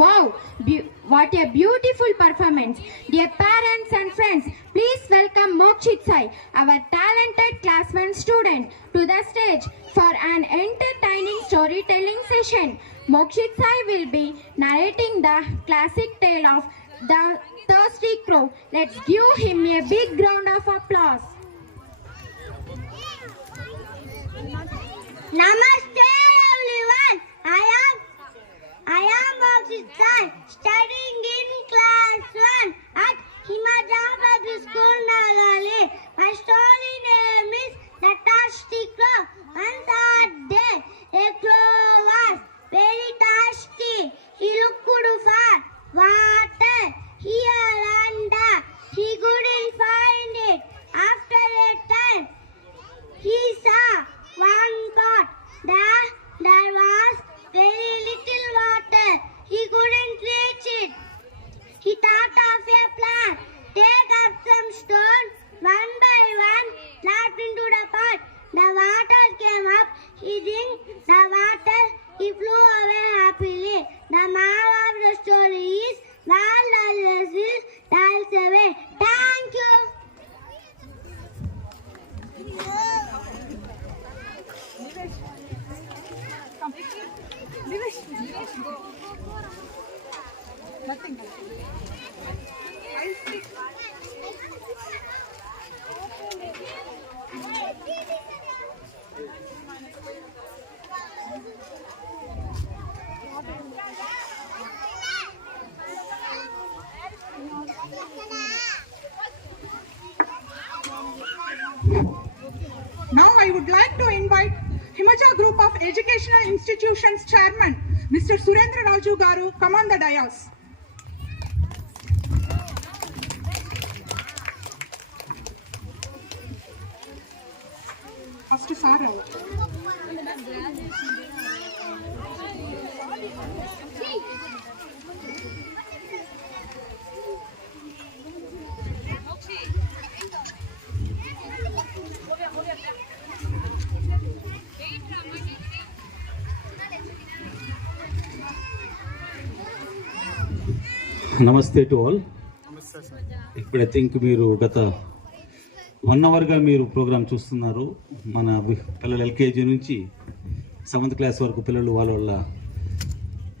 Wow, what a beautiful performance. Dear parents and friends, please welcome Mokshit Sai, our talented class 1 student, to the stage for an entertaining storytelling session. Mokshit Sai will be narrating the classic tale of The Thirsty Crow. Let's give him a big round of applause. Namaste everyone. I am Mokshit Sai, studying in class 1 at Himajabad School, Nagali. My story name is The Thirsty Crow. On that day, a crow was very thirsty. He looked for water here and there. He couldn't find it. After a time, he saw one pot. There was very little water. He couldn't reach it. He thought of a plan. Take up some stones, one by one, drop into the pot. The water came up. He drank the water. He flew away happily. The moral of the story is, while the disease dies away. Thank you. Now I would like to invite Himaja Group of Educational Institutions Chairman, Mr. Surendra Raju Garu, come on the dais. First sir. నమస్తే to all. ఇప్పుడు I think మీరు గత 1 అవర్గా మీరు programme చూస్తున్నారు. మన పిల్లలు LKG నుంచి 7th class వరకు పిల్లలు వాళ్ళ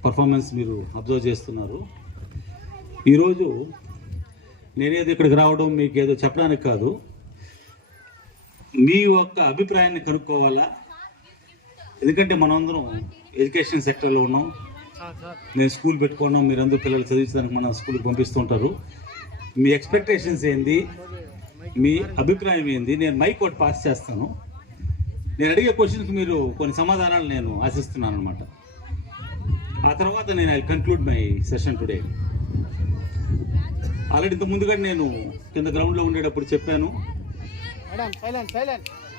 పర్ఫార్మెన్స్ మీరు అబ్జర్వ్ చేస్తున్నారు. ఈరోజు నేనేది ఇక్కడికి రావడం మీకు ఏదో చెప్పడానికి కాదు, మీ యొక్క అభిప్రాయాన్ని కనుక్కోవాలా. ఎందుకంటే మనందరం ఎడ్యుకేషన్ సెక్టర్లో ఉన్నాం. నేను స్కూల్ పెట్టుకున్నాం, మీరందరూ పిల్లలు చదివించడానికి మన స్కూల్కి పంపిస్తుంటారు. మీ ఎక్స్పెక్టేషన్స్ ఏంది, మీ అభిప్రాయం ఏంది? నేను మైక్ ఒకటి పాస్ చేస్తాను. నేను అడిగే క్వశ్చన్కి మీరు కొన్ని సమాధానాలు నేను ఆశిస్తున్నాను అనమాట. ఆ తర్వాత నేను I conclude my session today. Already ఇంత ముందుగా నేను కింద గ్రౌండ్లో ఉండేటప్పుడు చెప్పాను,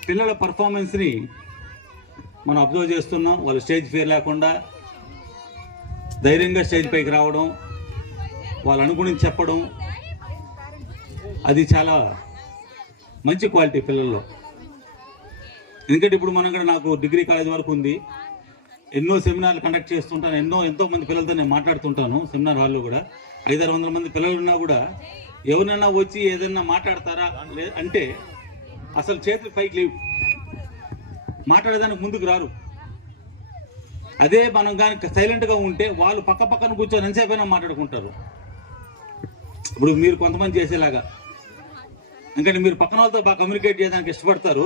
పిల్లల పర్ఫార్మెన్స్ని మనం అబ్జర్వ్ చేస్తున్నాం. వాళ్ళు స్టేజ్ ఫియర్ లేకుండా ధైర్యంగా స్టేజ్ పైకి రావడం, వాళ్ళు అనుకుని చెప్పడం, అది చాలా మంచి క్వాలిటీ పిల్లల్లో. ఎందుకంటే ఇప్పుడు మనం కూడా, నాకు డిగ్రీ కాలేజ్ వరకు ఉంది, ఎన్నో సెమినార్లు కండక్ట్ చేస్తుంటాను, ఎంతో మంది పిల్లలతో నేను మాట్లాడుతుంటాను. సెమినార్ హాల్లో కూడా 500-600 మంది పిల్లలు ఉన్నా కూడా ఎవరినైనా వచ్చి ఏదైనా మాట్లాడతారా అంటే అసలు చేతులు పైకి లేవు, మాట్లాడేదానికి ముందుకు రారు. అదే మనం కానీ సైలెంట్గా ఉంటే వాళ్ళు పక్కన కూర్చొని ఎంతసేపైనా మాట్లాడుకుంటారు. ఇప్పుడు మీరు కొంతమంది చేసేలాగా, ఎందుకంటే మీరు పక్కన వాళ్ళతో బాగా కమ్యూనికేట్ చేయడానికి ఇష్టపడతారు.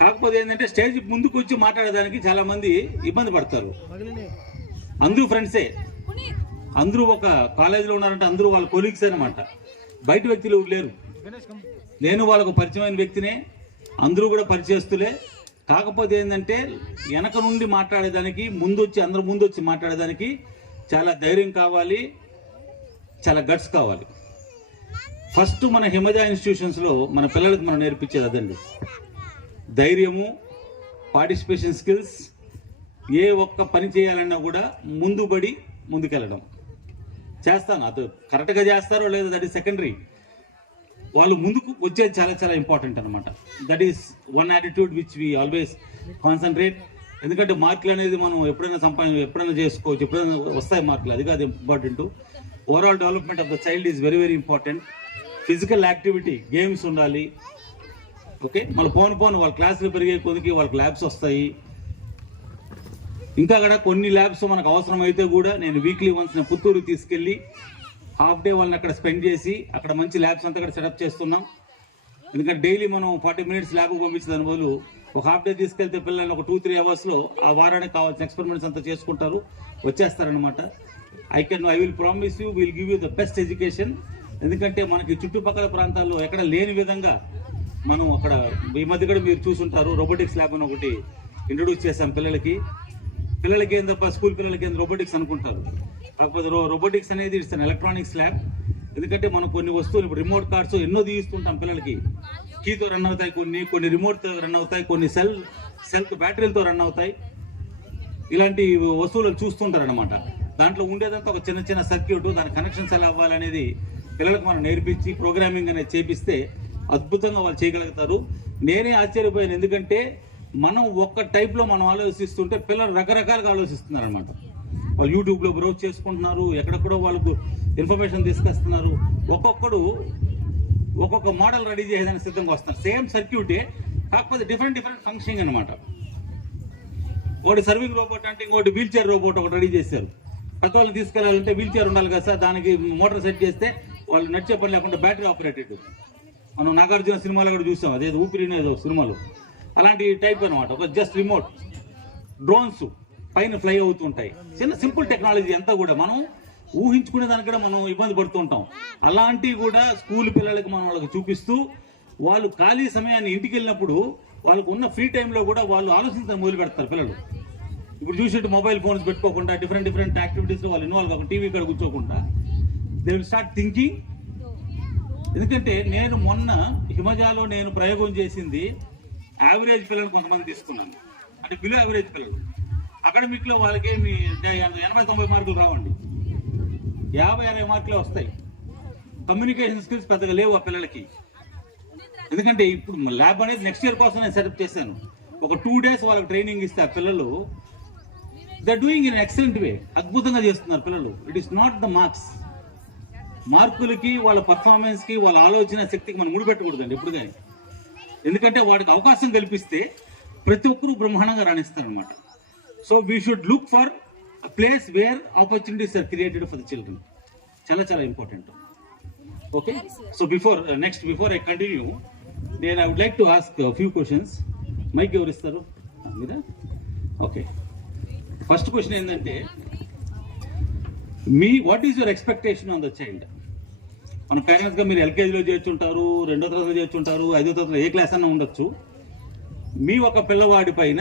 కాకపోతే ఏంటంటే స్టేజ్ ముందుకు వచ్చి మాట్లాడేదానికి చాలా మంది ఇబ్బంది పడతారు. అందరూ ఫ్రెండ్సే, అందరూ ఒక కాలేజీలో ఉన్నారంటే అందరూ వాళ్ళ కొలీగ్స్ అనమాట, బయట వ్యక్తులు లేరు. నేను వాళ్ళకు పరిచయమైన వ్యక్తినే, అందరూ కూడా పరిచయస్తులే. కాకపోతే ఏంటంటే వెనక నుండి మాట్లాడేదానికి, అందరూ ముందు వచ్చి మాట్లాడేదానికి చాలా ధైర్యం కావాలి, చాలా గట్స్ కావాలి. ఫస్ట్ మన హిమజా ఇన్స్టిట్యూషన్స్లో మన పిల్లలకు మనం నేర్పించేది అదండి, ధైర్యము, పార్టిసిపేషన్ స్కిల్స్. ఏ ఒక్క పని చేయాలన్నా కూడా ముందుకెళ్ళడం. చేస్తాను, అది కరెక్ట్గా చేస్తారో లేదో దట్ ఈస్ సెకండరీ. వాళ్ళు ముందుకు వచ్చేది చాలా చాలా ఇంపార్టెంట్ అనమాట. That is one attitude which we always concentrate. ఎందుకంటే మార్కులు అనేది మనం ఎప్పుడైనా చేసుకోవచ్చు, ఎప్పుడైనా వస్తాయి మార్కులు, అది కాదు important. Overall development of the child is very very important. Physical activity, games ఉండాలి. ఓకే, మళ్ళీ పోను వాళ్ళ క్లాసులు పెరిగే కొద్దికి వాళ్ళకి ల్యాబ్స్ వస్తాయి. ఇంకా కూడా కొన్ని ల్యాబ్స్ మనకు అవసరం అయితే కూడా నేను వీక్లీ వన్స్ నేను పుత్తూరు తీసుకెళ్ళి హాఫ్ డే వాళ్ళని అక్కడ స్పెండ్ చేసి అక్కడ మంచి ల్యాబ్స్ అంతా కూడా సెటప్ చేస్తున్నాం. ఎందుకంటే డైలీ మనం 40 మినిట్స్ ల్యాబ్కి పంపించిన దాని బదులు ఒక హాఫ్ డే తీసుకెళ్తే పిల్లల్ని ఒక 2-3 అవర్స్లో ఆ వారానికి కావాల్సిన ఎక్స్పెరిమెంట్స్ అంతా చేసుకుంటారు, వచ్చేస్తారనమాట. I will promise you will give you the best education. ఎందుకంటే మనకి చుట్టుపక్కల ప్రాంతాల్లో ఎక్కడ లేని విధంగా మనం అక్కడ ఈ మధ్య కూడా మీరు చూసుంటారు, రోబోటిక్స్ ల్యాబ్ అని ఒకటి ఇంట్రొడ్యూస్ చేశాం పిల్లలకి ఏం తప్ప స్కూల్ పిల్లలకి ఏం రోబోటిక్స్ అనుకుంటారు. కాకపోతే రోబోటిక్స్ అనేది ఇట్స్ అన్ ఎలక్ట్రానిక్స్ ల్యాబ్. ఎందుకంటే మనం కొన్ని వస్తువులు ఇప్పుడు రిమోట్ కార్స్ ఎన్నో తీస్తుంటాం పిల్లలకి, కీతో రన్ అవుతాయి, కొన్ని రిమోట్తో రన్ అవుతాయి, కొన్ని సెల్ఫ్ బ్యాటరీలతో రన్ అవుతాయి. ఇలాంటి వస్తువులను చూస్తుంటారు అనమాట. దాంట్లో ఉండేదంతా ఒక చిన్న సర్క్యూట్, దాని కనెక్షన్స్ ఎలా అవ్వాలనేది పిల్లలకు మనం నేర్పించి ప్రోగ్రామింగ్ అనేది చేపిస్తే అద్భుతంగా వాళ్ళు చేయగలుగుతారు. నేనే ఆశ్చర్యపోయాను, ఎందుకంటే మనం ఒక్క టైప్లో మనం ఆలోచిస్తుంటే పిల్లలు రకరకాలుగా ఆలోచిస్తున్నారు అనమాట. వాళ్ళు యూట్యూబ్లో బ్రౌజ్ చేసుకుంటున్నారు, ఎక్కడెక్కడో వాళ్ళకు ఇన్ఫర్మేషన్ తీసుకొస్తున్నారు. ఒక్కొక్కడు ఒక్కొక్క మోడల్ రెడీ చేయడానికి సిద్ధంగా వస్తున్నారు. సేమ్ సర్క్యూటే, కాకపోతే డిఫరెంట్ ఫంక్షనింగ్ అనమాట. ఒకటి సర్వింగ్ రోబోట్ అంటే ఇంకోటి వీల్ చైర్ రోబోట్ ఒకటి రెడీ చేశారు. ప్రతి వాళ్ళు తీసుకెళ్లాలంటే వీల్ చైర్ ఉండాలి కదా సార్, దానికి మోటార్ సెట్ చేస్తే వాళ్ళు నడిచే పని లేకుండా బ్యాటరీ ఆపరేటెడ్. మనం నాగార్జున సినిమాలో కూడా చూసాం, అదేదో ఊపిరినేదో సినిమాలో అలాంటి టైప్ అనమాట. ఒక జస్ట్ రిమోట్, డ్రోన్స్ పైన ఫ్లై అవుతుంటాయి. సింపుల్ టెక్నాలజీ అంతా కూడా మనం ఊహించుకునే దానికి కూడా మనం ఇబ్బంది పడుతుంటాం. అలాంటివి కూడా స్కూల్ పిల్లలకి మనం వాళ్ళకి చూపిస్తూ వాళ్ళు ఖాళీ సమయాన్ని ఇంటికి వెళ్ళినప్పుడు వాళ్ళకు ఉన్న ఫ్రీ టైంలో కూడా వాళ్ళు ఆలోచించడం మొదలు పెడతారు పిల్లలు. ఇప్పుడు చూసేట్టు మొబైల్ ఫోన్స్ పెట్టుకోకుండా డిఫరెంట్ యాక్టివిటీస్లో వాళ్ళు ఇన్వాల్వ్ కాకుండా టీవీ ఇక్కడ కూర్చోకుండా దే విల్ స్టార్ట్ థింకింగ్. ఎందుకంటే నేను మొన్న హిమజాలో నేను ప్రయోగం చేసింది యావరేజ్ పిల్లలు కొంతమంది తీసుకున్నాను, అంటే బిలో యావరేజ్ పిల్లలు. అకాడమిక్లో వాళ్ళకి 80-90 మార్కులు రావండి, 50-60 మార్కులే వస్తాయి. కమ్యూనికేషన్ స్కిల్స్ పెద్దగా లేవు ఆ పిల్లలకి. ఎందుకంటే ఇప్పుడు ల్యాబ్ అనేది నెక్స్ట్ ఇయర్ కోసం నేను సెటప్ చేశాను. ఒక 2 days వాళ్ళకి ట్రైనింగ్ ఇస్తే ఆ పిల్లలు దే డూయింగ్ ఇన్ ఎక్సలెంట్ వే, అద్భుతంగా చేస్తున్నారు పిల్లలు. ఇట్ ఈస్ నాట్ ద మార్కులకి వాళ్ళ పర్ఫార్మెన్స్కి వాళ్ళ ఆలోచన శక్తికి మనం ముడిపెట్టకూడదండి ఎప్పుడు కానీ. ఎందుకంటే వాడికి అవకాశం కల్పిస్తే ప్రతి ఒక్కరూ బ్రహ్మాండంగా రాణిస్తారనమాట. So we should look for a place where opportunities are created for the children. చాలా important. Okay, so before I continue, నేను I would like to ask few questions. Mic ఎవరు ఇస్తారు మీరా? ఓకే, ఫస్ట్ క్వశ్చన్ ఏంటంటే what is your expectation on the child? మన పేరెంట్స్గా మీరు ఎల్కేజీలో చేర్చుంటారు, 2వ తరగతిలో చేర్చుంటారు, 5వ తరగతిలో ఏ క్లాస్ అన్నా ఉండొచ్చు. మీ ఒక పిల్లవాడి పైన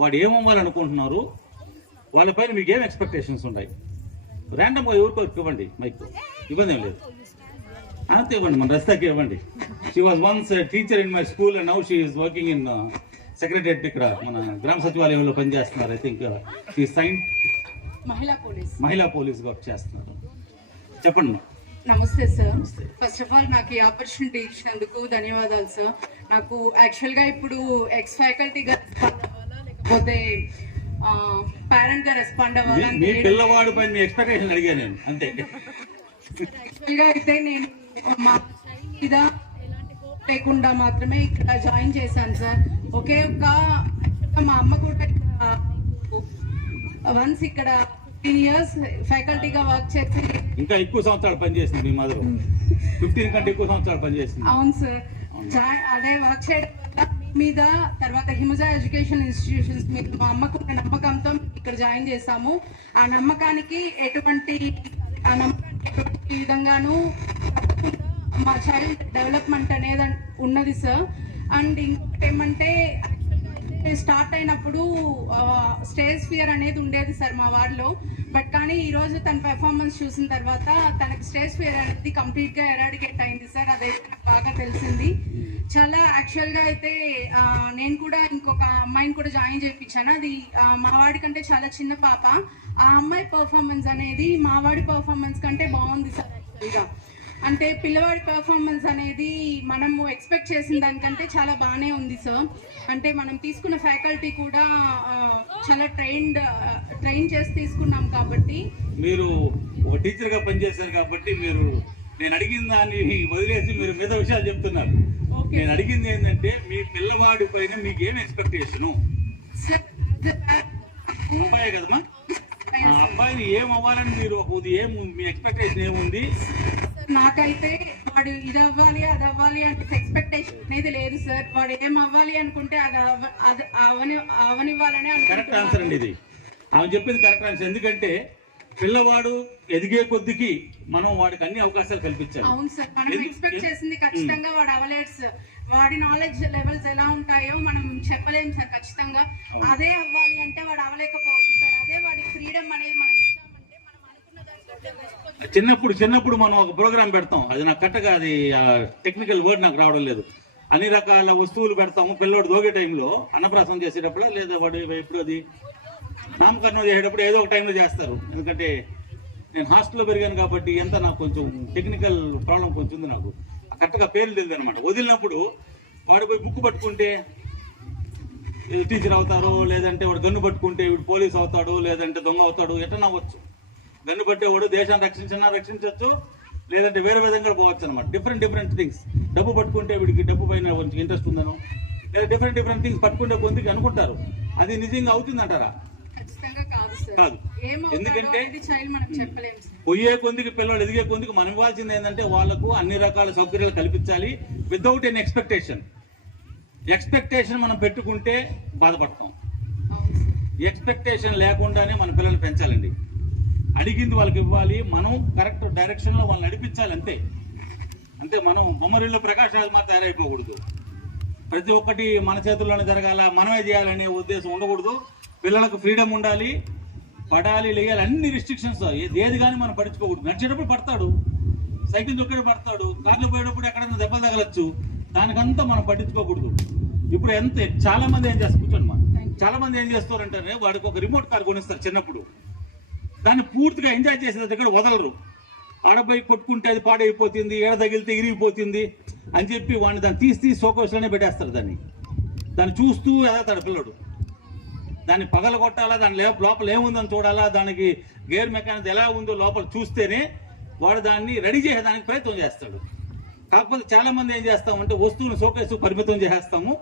వాడు ఏమవ్వాలనుకుంటున్నారు, వాళ్ళపైన మీకు ఏం ఎక్స్పెక్టేషన్స్ ఉన్నాయి? ర్యాండమ్గా ఎవరికొరికి ఇవ్వండి, మైక్ ఇబ్బంది ఏం లేదు, అంతే ఇవ్వండి, మన రస్తాకి ఇవ్వండి. She was once teacher in my school and now she is working in secretariat, ఇక్కడ మన గ్రామ సచివాలయంలో పనిచేస్తున్నారు. ఐ థింక్ షీ సైన్ మహిళా పోలీస్ వర్క్ చేస్తున్నారు. చెప్పండి. నమస్తే సార్. ఫస్ట్ ఆఫ్ ఆల్ నాకు ఈ ఆపర్చునిటీ ఇచ్చినందుకు ధన్యవాదాలు సార్. నాకు యాక్చువల్గా ఇప్పుడు ఎక్స్ ఫ్యాకల్టీగా రెస్పాండ్ అవ్వాలా లేకపోతే పేరెంట్గా రెస్పాండ్ అవ్వాలా? మీ పిల్లవాడు పైన మీ ఎక్స్పెక్టేషన్ అడిగాను నేను, అంతే. యాక్చువల్గా అయితే నేను మా మీద ఎలాంటి హోప్ లేకుండా మాత్రమే ఇక్కడ జాయిన్ చేశాను సార్. ఒకే మా అమ్మ కూడా వన్స్ ఇక్కడ 15 years ఫ్యాకల్టీగా వర్క్ చేసి ఇంకా ఎక్కువ సంవత్సరాలు పనిచేసింది మీ మదర్. 15 కంటే ఎక్కువ సంవత్సరాలు పనిచేసింది. అవును సార్. అదే వర్క్ చేయడం వల్ల మీద తర్వాత హిమజా ఎడ్యుకేషన్ ఇన్స్టిట్యూషన్స్ మీద మా అమ్మకు నమ్మకంతో ఇక్కడ జాయిన్ చేశాము. ఆ నమ్మకానికి ఎటువంటి విధంగానూ మా చైల్డ్ డెవలప్మెంట్ అనేది ఉన్నది సార్. అండ్ ఇంకోటి ఏమంటే స్టార్ట్ అయినప్పుడు స్టేజ్ ఫియర్ అనేది ఉండేది సార్ మా వార్డులో. బట్ కానీ ఈరోజు తన పెర్ఫార్మెన్స్ చూసిన తర్వాత తనకి స్టేజ్ ఫియర్ అనేది కంప్లీట్గా ఎరాడికేట్ అయింది సార్. అదైతే నాకు బాగా తెలిసింది. చాలా యాక్చువల్గా అయితే నేను కూడా ఇంకొక అమ్మాయిని కూడా జాయిన్ చేయించాను. అది మా వాడి కంటే చాలా చిన్న పాప. ఆ అమ్మాయి పర్ఫార్మెన్స్ అనేది మా వాడి పర్ఫార్మెన్స్ కంటే బాగుంది సార్ యాక్చువల్గా. అంటే పిల్లవాడి పర్ఫార్మెన్స్ అనేది మనము ఎక్స్పెక్ట్ చేసిన దానికంటే చాలా బాగానే ఉంది సార్. అంటే మనం తీసుకున్న ఫ్యాకల్టీ కూడా చాలా ట్రైన్ చేసి తీసుకున్నాం కాబట్టి. మీరు ఒక టీచర్గా పనిచేశారు కాబట్టి మీరు నేను అడిగిన దాన్ని వదిలేసి మీరు మిగతా విషయాలు చెప్తున్నారు. నేను అడిగింది ఏంటంటే మీ పిల్లవాడి పైన మీకు ఏం ఎక్స్పెక్టేషను? అబ్బాయే కదమ్మా, ఆ అబ్బాయిని ఏం అవ్వాలని మీరు మీ ఎక్స్పెక్టేషన్ ఏముంది? నాకైతే వాడు ఇది అవ్వాలి అది అవ్వాలి అంటే ఎక్స్పెక్టేషన్ అనేది లేదు సార్. వాడు ఏం అవ్వాలి అనుకుంటే అది అవనివ్వాలని. కరెక్ట్ ఆన్సర్ అండి ఇది. ఆమె చెప్పింది కరెక్ట్ ఆన్సర్. ఎందుకంటే పిల్లవాడు ఎదిగే కొద్దికి మనం వాడికి అన్ని అవకాశాలు కల్పించాలి. అవును సార్, మనం ఎక్స్పెక్ట్ చేసింది ఖచ్చితంగా వాడు అవ్వలేడు సార్. వాడి నాలెడ్జ్ లెవెల్స్ ఎలా ఉంటాయో మనం చెప్పలేము సార్. ఖచ్చితంగా అదే అవ్వాలి అంటే వాడు అవ్వలేకపోవచ్చు సార్. అదే వాడికి ఫ్రీడమ్ అనేది మనం ఇచ్చామంటే మనం అనుకున్న దాంట్లో చిన్నప్పుడు మనం ఒక ప్రోగ్రామ్ పెడతాం. అది నాకు కరెక్ట్గా అది టెక్నికల్ వర్డ్ నాకు రావడం లేదు. అన్ని రకాల వస్తువులు పెడతాము. పిల్లోడు దోగే టైంలో అన్నప్రాసం చేసేటప్పుడు లేదా వాడు ఇప్పుడు అది నామకరణం చేసేటప్పుడు ఏదో ఒక టైంలో చేస్తారు. ఎందుకంటే నేను హాస్టల్లో పెరిగాను కాబట్టి ఎంత నాకు కొంచెం టెక్నికల్ ప్రాబ్లం కొంచెం ఉంది. నాకు కరెక్ట్గా పేర్లు తెలియదు అనమాట. వదిలినప్పుడు వాడు పోయి బుక్ పట్టుకుంటే టీచర్ అవుతారు, లేదంటే వాడు గన్ను పట్టుకుంటే వీడు పోలీస్ అవుతాడు, లేదంటే దొంగ అవుతాడు, ఎట్లా అవ్వచ్చు. గన్ను పట్టేవాడు దేశాన్ని రక్షించవచ్చు, లేదంటే వేరే విధంగా పోవచ్చు అనమాట. Different things. డబ్బు పట్టుకుంటే వీడికి డబ్బు పైన కొంచెం ఇంట్రెస్ట్ ఉందనో, లేదా డిఫరెంట్ థింగ్స్ పట్టుకుంటే కొందికి అనుకుంటారు. అది నిజంగా అవుతుందంటారా? కాదు. ఎందుకంటే పోయే కొందికి పిల్లలు ఎదిగే కొందికి మనం ఇవ్వాల్సింది ఏంటంటే వాళ్ళకు అన్ని రకాల సౌకర్యాలు కల్పించాలి. వితౌట్ ఎన్ ఎక్స్పెక్టేషన్ మనం పెట్టుకుంటే బాధపడతాం. ఎక్స్పెక్టేషన్ లేకుండానే మన పిల్లల్ని పెంచాలండి. అడిగింది వాళ్ళకి ఇవ్వాలి, మనం కరెక్ట్ డైరెక్షన్లో వాళ్ళని నడిపించాలి. అంతే. మనం బొమ్మరిల్లో ప్రకాశాలు మాత్రం తయారైపోకూడదు. ప్రతి ఒక్కటి మన చేతుల్లోనే జరగాల, మనమే చేయాలనే ఉద్దేశం ఉండకూడదు. పిల్లలకు ఫ్రీడమ్ ఉండాలి, పడాలి, లేయాలి, అన్ని రిస్ట్రిక్షన్స్. ఏది కానీ మనం పడుచుకోకూడదు. నడిచేటప్పుడు పడతాడు, సైకిల్ దొక్కేటప్పుడు పడతాడు, కార్లో పోయేటప్పుడు ఎక్కడైనా దెబ్బలు తగలచ్చు. దానికంతా మనం పట్టించుకోకూడదు. ఇప్పుడు చాలా మంది ఏం చేస్తారు, కూర్చోండి, చాలా మంది ఏం చేస్తారంటే వాడికి ఒక రిమోట్ కార్ కొనిస్తారు చిన్నప్పుడు. దాన్ని పూర్తిగా ఎంజాయ్ చేసే దగ్గర వదలరు. ఆడబై కొట్టుకుంటే అది పాడైపోతుంది, ఏడ తగిలితే ఇరిగిపోతుంది అని చెప్పి వాడిని దాన్ని తీసి షోకేస్లోనే పెట్టేస్తారు. దాన్ని చూస్తూ ఎదగతాడు పిల్లడు. దాన్ని పగల కొట్టాలా, దాని లోపల ఏముందని చూడాలా, దానికి గేర్ మెకానిజం ఎలా ఉందో లోపల చూస్తేనే వాడు దాన్ని రెడీ చేసేదానికి ప్రయత్నం చేస్తాడు. కాకపోతే చాలా మంది ఏం చేస్తామంటే వస్తువుని షోకేస్ పరిమితం చేసేస్తాము,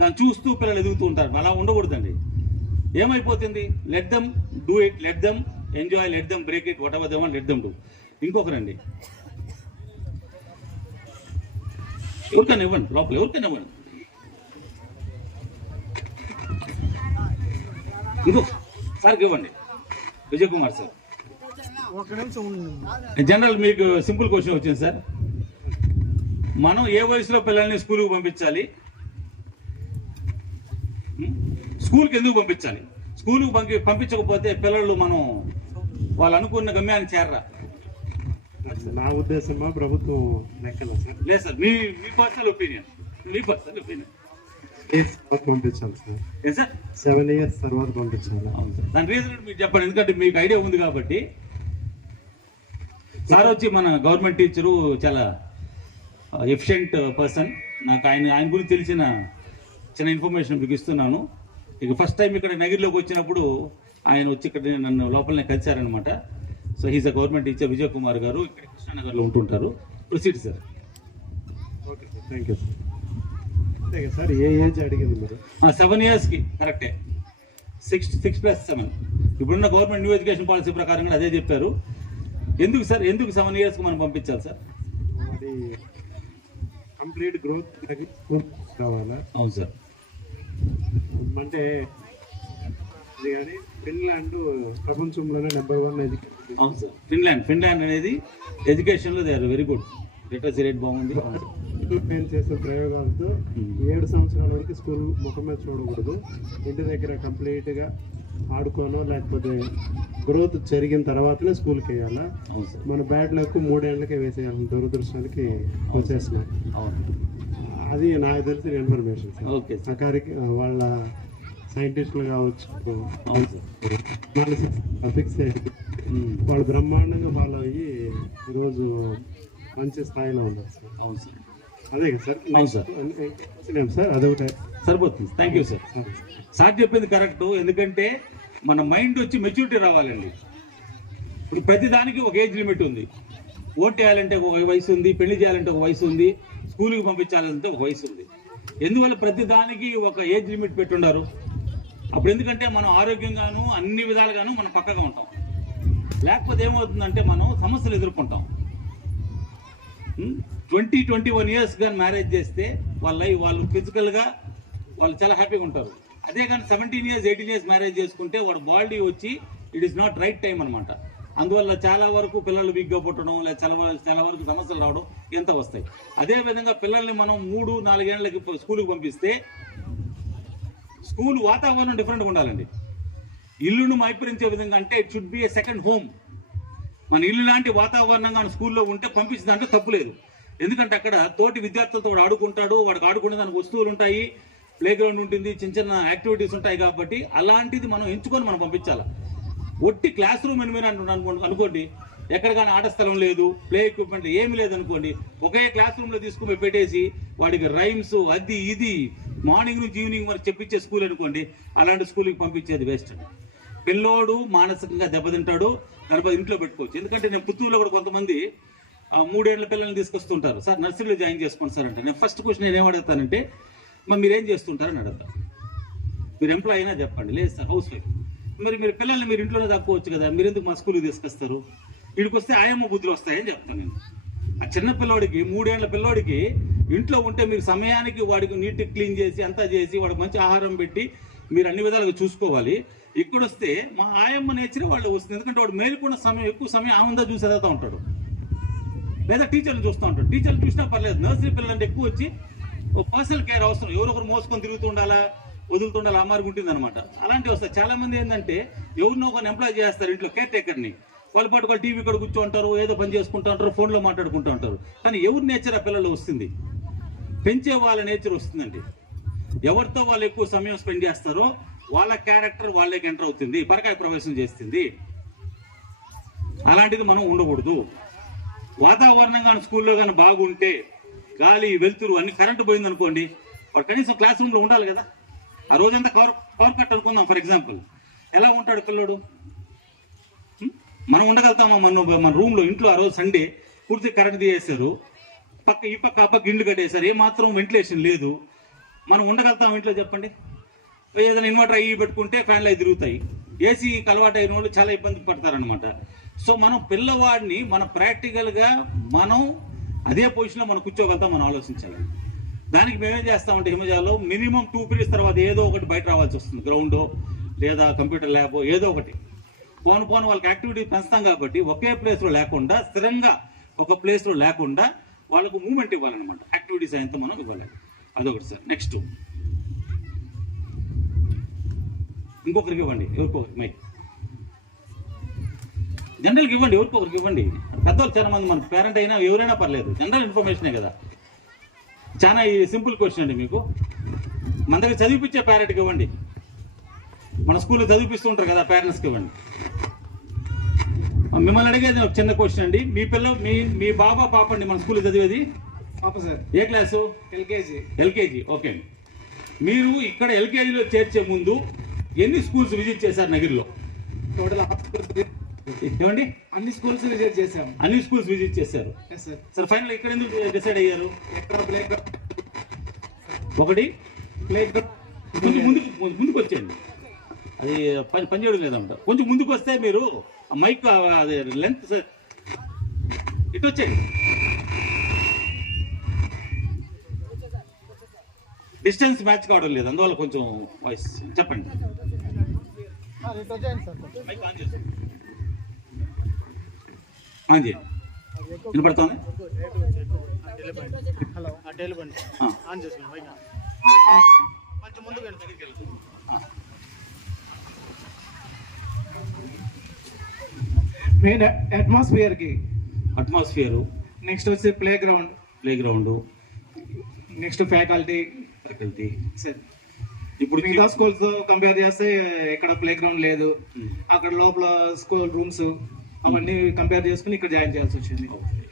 దాన్ని చూస్తూ పిల్లలు ఎదుగుతూ ఉంటారు. అలా ఉండకూడదండి. ఏమైపోతుంది? Let them do it, let them enjoy, let them break it, whatever they want, let them do. ఇంకొకరండి, ఎవరికైనా ఇవ్వండి, లోపల ఎవరికైనా ఇవ్వండి. ఇంకో సార్కి ఇవ్వండి, విజయ్ కుమార్ సార్. జనరల్ మీకు సింపుల్ క్వశ్చన్ వచ్చింది సార్. మనం ఏ వయసులో పిల్లల్ని స్కూల్కి పంపించాలి? స్కూల్కి ఎందుకు పంపించాలి? స్కూల్కి పంపించకపోతే పిల్లలు వాళ్ళు అనుకున్న గమ్యాన్ని చేరరా? నా ఉద్దేశమా ప్రభుత్వం లెక్కల సార్? లేదు సార్, మీ పర్సనల్ ఒపీనియన్. పంపించాలి సార్. 7 years తర్వాత పంపించాలి. అవును సార్. దాని రీజన్ మీకు చెప్పండి, ఎందుకంటే మీకు ఐడియా ఉంది కాబట్టి. సార్ వచ్చి మన గవర్నమెంట్ టీచరు, చాలా ఎఫిషియెంట్ పర్సన్. నాకు ఆయన గురించి తెలిసిన చిన్న ఇన్ఫర్మేషన్ మీకు ఇస్తున్నాను. ఇక ఫస్ట్ టైం ఇక్కడ నగిరిలోకి వచ్చినప్పుడు ఆయన వచ్చి ఇక్కడ నన్ను లోపలనే కలిశారనమాట. So he's a government teacher, Vijay Kumar garu, ఇక్కడ కృష్ణానగర్లో ఉంటుంటారు. Proceed sir. Okay sir, thank you sir. అంతే సార్, ఏ ఏజ్ అడిగింది మీరు? 7 yearsకి కరెక్టే. 6+7. ఇప్పుడున్న గవర్నమెంట్ న్యూ ఎడ్యుకేషన్ పాలసీ ప్రకారం కూడా అదే చెప్పారు. ఎందుకు సార్, ఎందుకు 7 yearsకి మనం పంపించాలి సార్? అది కంప్లీట్ గ్రోత్ కావాలా? అవును సార్. అంటే ఇది కానీ ఫిన్లాండ్ ప్రపంచంలోనే #1 ఎడ్యుకేషన్. అవును సార్. ఫిన్లాండ్ అనేది ఎడ్యుకేషన్లో they are very good. Literacy rate బాగుంది. మేము చేసే ప్రయోగాలతో 7 సంవత్సరాల వరకు స్కూల్ ముఖం మీద చూడకూడదు. ఇంటి దగ్గర కంప్లీట్గా ఆడుకోనో లేకపోతే గ్రోత్ జరిగిన తర్వాతనే స్కూల్కి వేయాలా. మన బ్యాడ్ లక్ 3 ఏళ్ళకే వేసేయాలని దురదృష్టానికి వచ్చేస్తున్నాం. అది నాకు తెలిసిన ఇన్ఫర్మేషన్ సార్. వాళ్ళ సైంటిస్టులు కావచ్చు, ఫిక్స్ అయ్యి వాళ్ళు బ్రహ్మాండంగా ఫాలో అయ్యి ఈరోజు మంచి స్థాయిలో ఉండాలి సార్. అవును సార్, అదే కదా సార్. అవును సార్, సార్ అదొకటే సరిపోతుంది. Thank you sir. సార్ చెప్పింది కరెక్ట్. ఎందుకంటే మన మైండ్ వచ్చి మెచ్యూరిటీ రావాలండి. ఇప్పుడు ప్రతి దానికి ఒక ఏజ్ లిమిట్ ఉంది. ఓట్ చేయాలంటే ఒక వయసు ఉంది, పెళ్లి చేయాలంటే ఒక వయసు ఉంది, స్కూల్కి పంపించాలంటే ఒక వయసు ఉంది. ఎందువల్ల ప్రతి దానికి ఒక ఏజ్ లిమిట్ పెట్టున్నారు. అప్పుడు ఎందుకంటే మనం ఆరోగ్యంగాను అన్ని విధాలుగాను మనం పక్కగా ఉంటాం. లేకపోతే ఏమవుతుందంటే మనం సమస్యలు ఎదుర్కొంటాం. 20-21 ఇయర్స్ కానీ మ్యారేజ్ చేస్తే వాళ్ళు ఫిజికల్గా వాళ్ళు చాలా హ్యాపీగా ఉంటారు. అదే కానీ 17 ఇయర్స్ 18 ఇయర్స్ మ్యారేజ్ చేసుకుంటే వాడు బాడీ వచ్చి it is not right time అనమాట. అందువల్ల చాలా వరకు పిల్లలు వీక్గా పుట్టడం, లేదా చాలా వరకు సమస్యలు రావడం ఎంత వస్తాయి. అదేవిధంగా పిల్లల్ని మనం 3-4 ఏళ్ళకి స్కూల్కి పంపిస్తే స్కూల్ వాతావరణం డిఫరెంట్గా ఉండాలండి. ఇల్లును మైపరించే విధంగా, అంటే it should be A second home. మన ఇల్లు లాంటి వాతావరణంగా స్కూల్లో ఉంటే పంపించిందంటే తప్పులేదు. ఎందుకంటే అక్కడ తోటి విద్యార్థులతో వాడు ఆడుకుంటాడు, వాడికి ఆడుకునే దానికి వస్తువులు ఉంటాయి, ప్లే గ్రౌండ్ ఉంటుంది, చిన్న చిన్న యాక్టివిటీస్ ఉంటాయి. కాబట్టి అలాంటిది మనం ఎంచుకొని మనం పంపించాలి. ఒట్టి క్లాస్ రూమ్ అని మీరు అనుకోండి, ఎక్కడ కానీ ఆట స్థలం లేదు, ప్లే ఎక్విప్మెంట్ ఏమి లేదనుకోండి, ఒకే క్లాస్ రూమ్లో తీసుకుని పెట్టేసి వాడికి రైమ్స్ అది ఇది మార్నింగ్ నుంచి ఈవినింగ్ వరకు చెప్పించే స్కూల్ అనుకోండి, అలాంటి స్కూల్కి పంపించేది వేస్ట్ అండి. పిల్లోడు మానసికంగా దెబ్బతింటాడు, తర్వాత ఇంట్లో పెట్టుకోవచ్చు. ఎందుకంటే నేను పుత్తూరులో కూడా కొంతమంది 3 ఏళ్ల పిల్లల్ని తీసుకొస్తుంటారు. సార్ నర్సరీలో జాయిన్ చేసుకోండి సార్ అంటే, నేను ఫస్ట్ క్వశ్చన్ నేను ఏమడుగుతానంటే, మరి మీరేం చేస్తుంటారని అడుగుతాను. మీరు ఎంప్లాయ్ అయినా చెప్పండి. లేదు సార్ హౌస్ వైఫ్. మరి మీరు పిల్లల్ని మీరు ఇంట్లోనే తక్కువచ్చు కదా, మీరు ఎందుకు మా స్కూల్కి తీసుకొస్తారు? వీడికి వస్తే ఆయమ్మ బుద్ధులు వస్తాయని చెప్తాను నేను. ఆ చిన్న పిల్లోడికి 3 ఏళ్ల పిల్లోడికి ఇంట్లో ఉంటే మీరు సమయానికి వాడికి నీట్గా క్లీన్ చేసి అంతా చేసి వాడికి మంచి ఆహారం పెట్టి మీరు అన్ని విధాలుగా చూసుకోవాలి. ఇక్కడ వస్తే మా ఆయమ్మ నేచరే వాళ్ళు వస్తుంది. ఎందుకంటే వాడు మేలుకున్న సమయం ఎక్కువ సమయం ఆనందా చూసి చదువుతూ ఉంటాడు, లేదా టీచర్లు చూస్తూ ఉంటాడు. టీచర్లు చూసినా పర్లేదు, నర్సరీ పిల్లలంటే ఎక్కువ వచ్చి పర్సనల్ కేర్ అవసరం. ఎవరొకరు మోసుకొని తిరుగుతుండాలా, వదులుతుండాలి, అమ్మారికి ఉంటుంది అనమాట. అలాంటివి వస్తాయి. చాలా మంది ఏంటంటే ఎవరినో ఒకరిని ఎంప్లాయ్ చేస్తారు ఇంట్లో, కేర్ టేకర్ని. వాళ్ళ పాటు వాళ్ళు టీవీ కూడా కూర్చోంటారు, ఏదో పని చేసుకుంటూ ఉంటారు, ఫోన్లో మాట్లాడుకుంటూ ఉంటారు. కానీ ఎవరి నేచర్ ఆ పిల్లలు వస్తుంది, పెంచే వాళ్ళ నేచర్ వస్తుందండి. ఎవరితో వాళ్ళు ఎక్కువ సమయం స్పెండ్ చేస్తారో వాళ్ళ క్యారెక్టర్ వాళ్ళకి ఎంటర్ అవుతుంది, పరకాయ ప్రవేశం చేస్తుంది. అలాంటిది మనం ఉండకూడదు. వాతావరణం కానీ స్కూల్లో కానీ బాగుంటే, గాలి వెలుతురు అన్ని, కరెంటు పోయింది అనుకోండి, వాడు కనీసం క్లాస్ రూమ్లో ఉండాలి కదా. ఆ రోజంతా పవర్ కట్ అనుకుందాం ఫర్ ఎగ్జాంపుల్, ఎలా ఉంటాడు పిల్లడు? మనం ఉండగలుగుతామా? మన రూమ్లో ఇంట్లో ఆ రోజు సండే పూర్తి కరెంట్ తీసేశారు, ఈ పక్క ఆ పక్క ఇండ్లు కట్టేశారు, ఏమాత్రం వెంటిలేషన్ లేదు, మనం ఉండగలుగుతాం ఇంట్లో చెప్పండి? ఏదైనా ఇన్వర్టర్ అయ్యి పెట్టుకుంటే ఫ్యాన్లు అవి తిరుగుతాయి. ఏసీకి అలవాటు అయిన వాళ్ళు చాలా ఇబ్బంది పడతారనమాట. సో మనం పిల్లవాడిని మన ప్రాక్టికల్గా మనం అదే పొజిషన్లో మనం కూర్చోగలుగుతాం, మనం ఆలోచించాలి. దానికి మేమేం చేస్తామంటే హిమజాలో మినిమం 2 పీరియడ్స్ తర్వాత ఏదో ఒకటి బయట రావాల్సి వస్తుంది, గ్రౌండో లేదా కంప్యూటర్ ల్యాబో ఏదో ఒకటి. పోను వాళ్ళకి యాక్టివిటీ పెంచుతాం కాబట్టి ఒకే ప్లేస్లో లేకుండా, స్థిరంగా ఒక ప్లేస్లో లేకుండా వాళ్ళకు మూమెంట్ ఇవ్వాలన్నమాట. యాక్టివిటీస్ అంతా మనం ఇవ్వాలి. అదొకటి సార్. నెక్స్ట్ ఇంకొకరికి ఇవ్వండి, ఎవరికొకరికి మైక్ జనరల్కి ఇవ్వండి, ఎవరికొకరికి ఇవ్వండి. పెద్దవాళ్ళు చాలా మంది, మన పేరెంట్ అయినా ఎవరైనా పర్లేదు, జనరల్ ఇన్ఫర్మేషనే కదా. చాలా సింపుల్ క్వశ్చన్ అండి. మీకు మన దగ్గర చదివిపించే పేరెంట్కి ఇవ్వండి, మన స్కూల్లో చదివిపిస్తూ ఉంటారు కదా, పేరెంట్స్కి ఇవ్వండి. మిమ్మల్ని అడిగేది ఒక చిన్న క్వశ్చన్ అండి. మీ బాబా పాప అండి మన స్కూల్లో చదివేది? పాప సార్. ఏ క్లాసు? ఎల్కేజీ. ఓకే అండి. మీరు ఇక్కడ ఎల్కేజీలో చేర్చే ముందు ఎన్ని స్కూల్స్ విజిట్ చేశారు నగిరిలో? టోటల్ ఏమండి? అన్ని స్కూల్స్ విజిట్ చేశాం. అన్ని స్కూల్స్ విజిట్ చేశారు సార్. ఫైనల్ ఇక్కడ ఎందుకు డిసైడ్ అయ్యారు? ఒకటి ముందుకు వచ్చేయండి, అది పని చేయడం లేదంట. కొంచెం ముందుకు వస్తే మీరు మైక్ అది లెంత్ సార్ ఇటు వచ్చేయండి. డిస్టెన్స్ మ్యాచ్ కావడం లేదు, అందువల్ల కొంచెం వాయిస్ చెప్పండి. వినపడుతుంది? మెయిన్ అట్మాస్ఫియర్, నెక్స్ట్ వచ్చి play ground, next faculty sir. ఇప్పుడు మిగతా స్కూల్స్ తో కంపేర్ చేస్తే ఇక్కడ ప్లే గ్రౌండ్ లేదు. అక్కడ లోపల స్కూల్ రూమ్స్ అవన్నీ కంపేర్ చేసుకుని ఇక్కడ జాయిన్ చేయాల్సి వచ్చింది.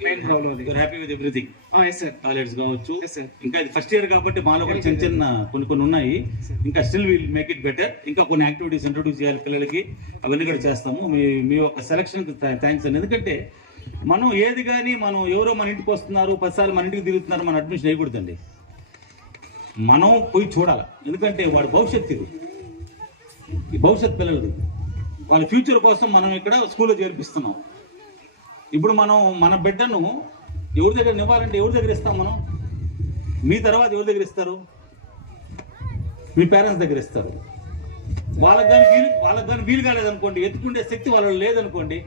మెయిన్ ప్రాబ్లం అది. Happy with everything. Yes sir. Toilets కావచ్చు. Yes sir. ఇంకా ఇది ఫస్ట్ ఇయర్ కాబట్టి మాలో కూడా చిన్న చిన్న కొన్ని ఉన్నాయి. ఇంకా still will make it better. ఇంకా కొన్ని యాక్టివిటీస్ ఇంట్రొడ్యూస్ చేయాలి పిల్లలకి, అవన్నీ కూడా చేస్తాము. మీ యొక్క సెలక్షన్ థ్యాంక్స్ అండి. ఎందుకంటే మనం ఏది కానీ మనం ఎవరో మన ఇంటికి వస్తున్నారు 10 సార్లు మన ఇంటికి తిరుగుతున్నారు, మన అడ్మిషన్ వేయకూడదండి. మనం పోయి చూడాలి. ఎందుకంటే వాడి భవిష్యత్తు ఇది, ఈ భవిష్యత్ పిల్లలది. వాళ్ళ ఫ్యూచర్ కోసం మనం ఇక్కడ స్కూల్లో చేర్పిస్తున్నాం. ఇప్పుడు మనం మన బిడ్డను ఎవరి దగ్గర ఇవ్వాలంటే ఎవరి దగ్గర ఇస్తాం మనం? మీ తర్వాత ఎవరి దగ్గర ఇస్తారు? మీ పేరెంట్స్ దగ్గర ఇస్తారు. వాళ్ళకి కానీ వీలు కాలేదనుకోండి, ఎత్తుకుంటే శక్తి వాళ్ళలో లేదనుకోండి,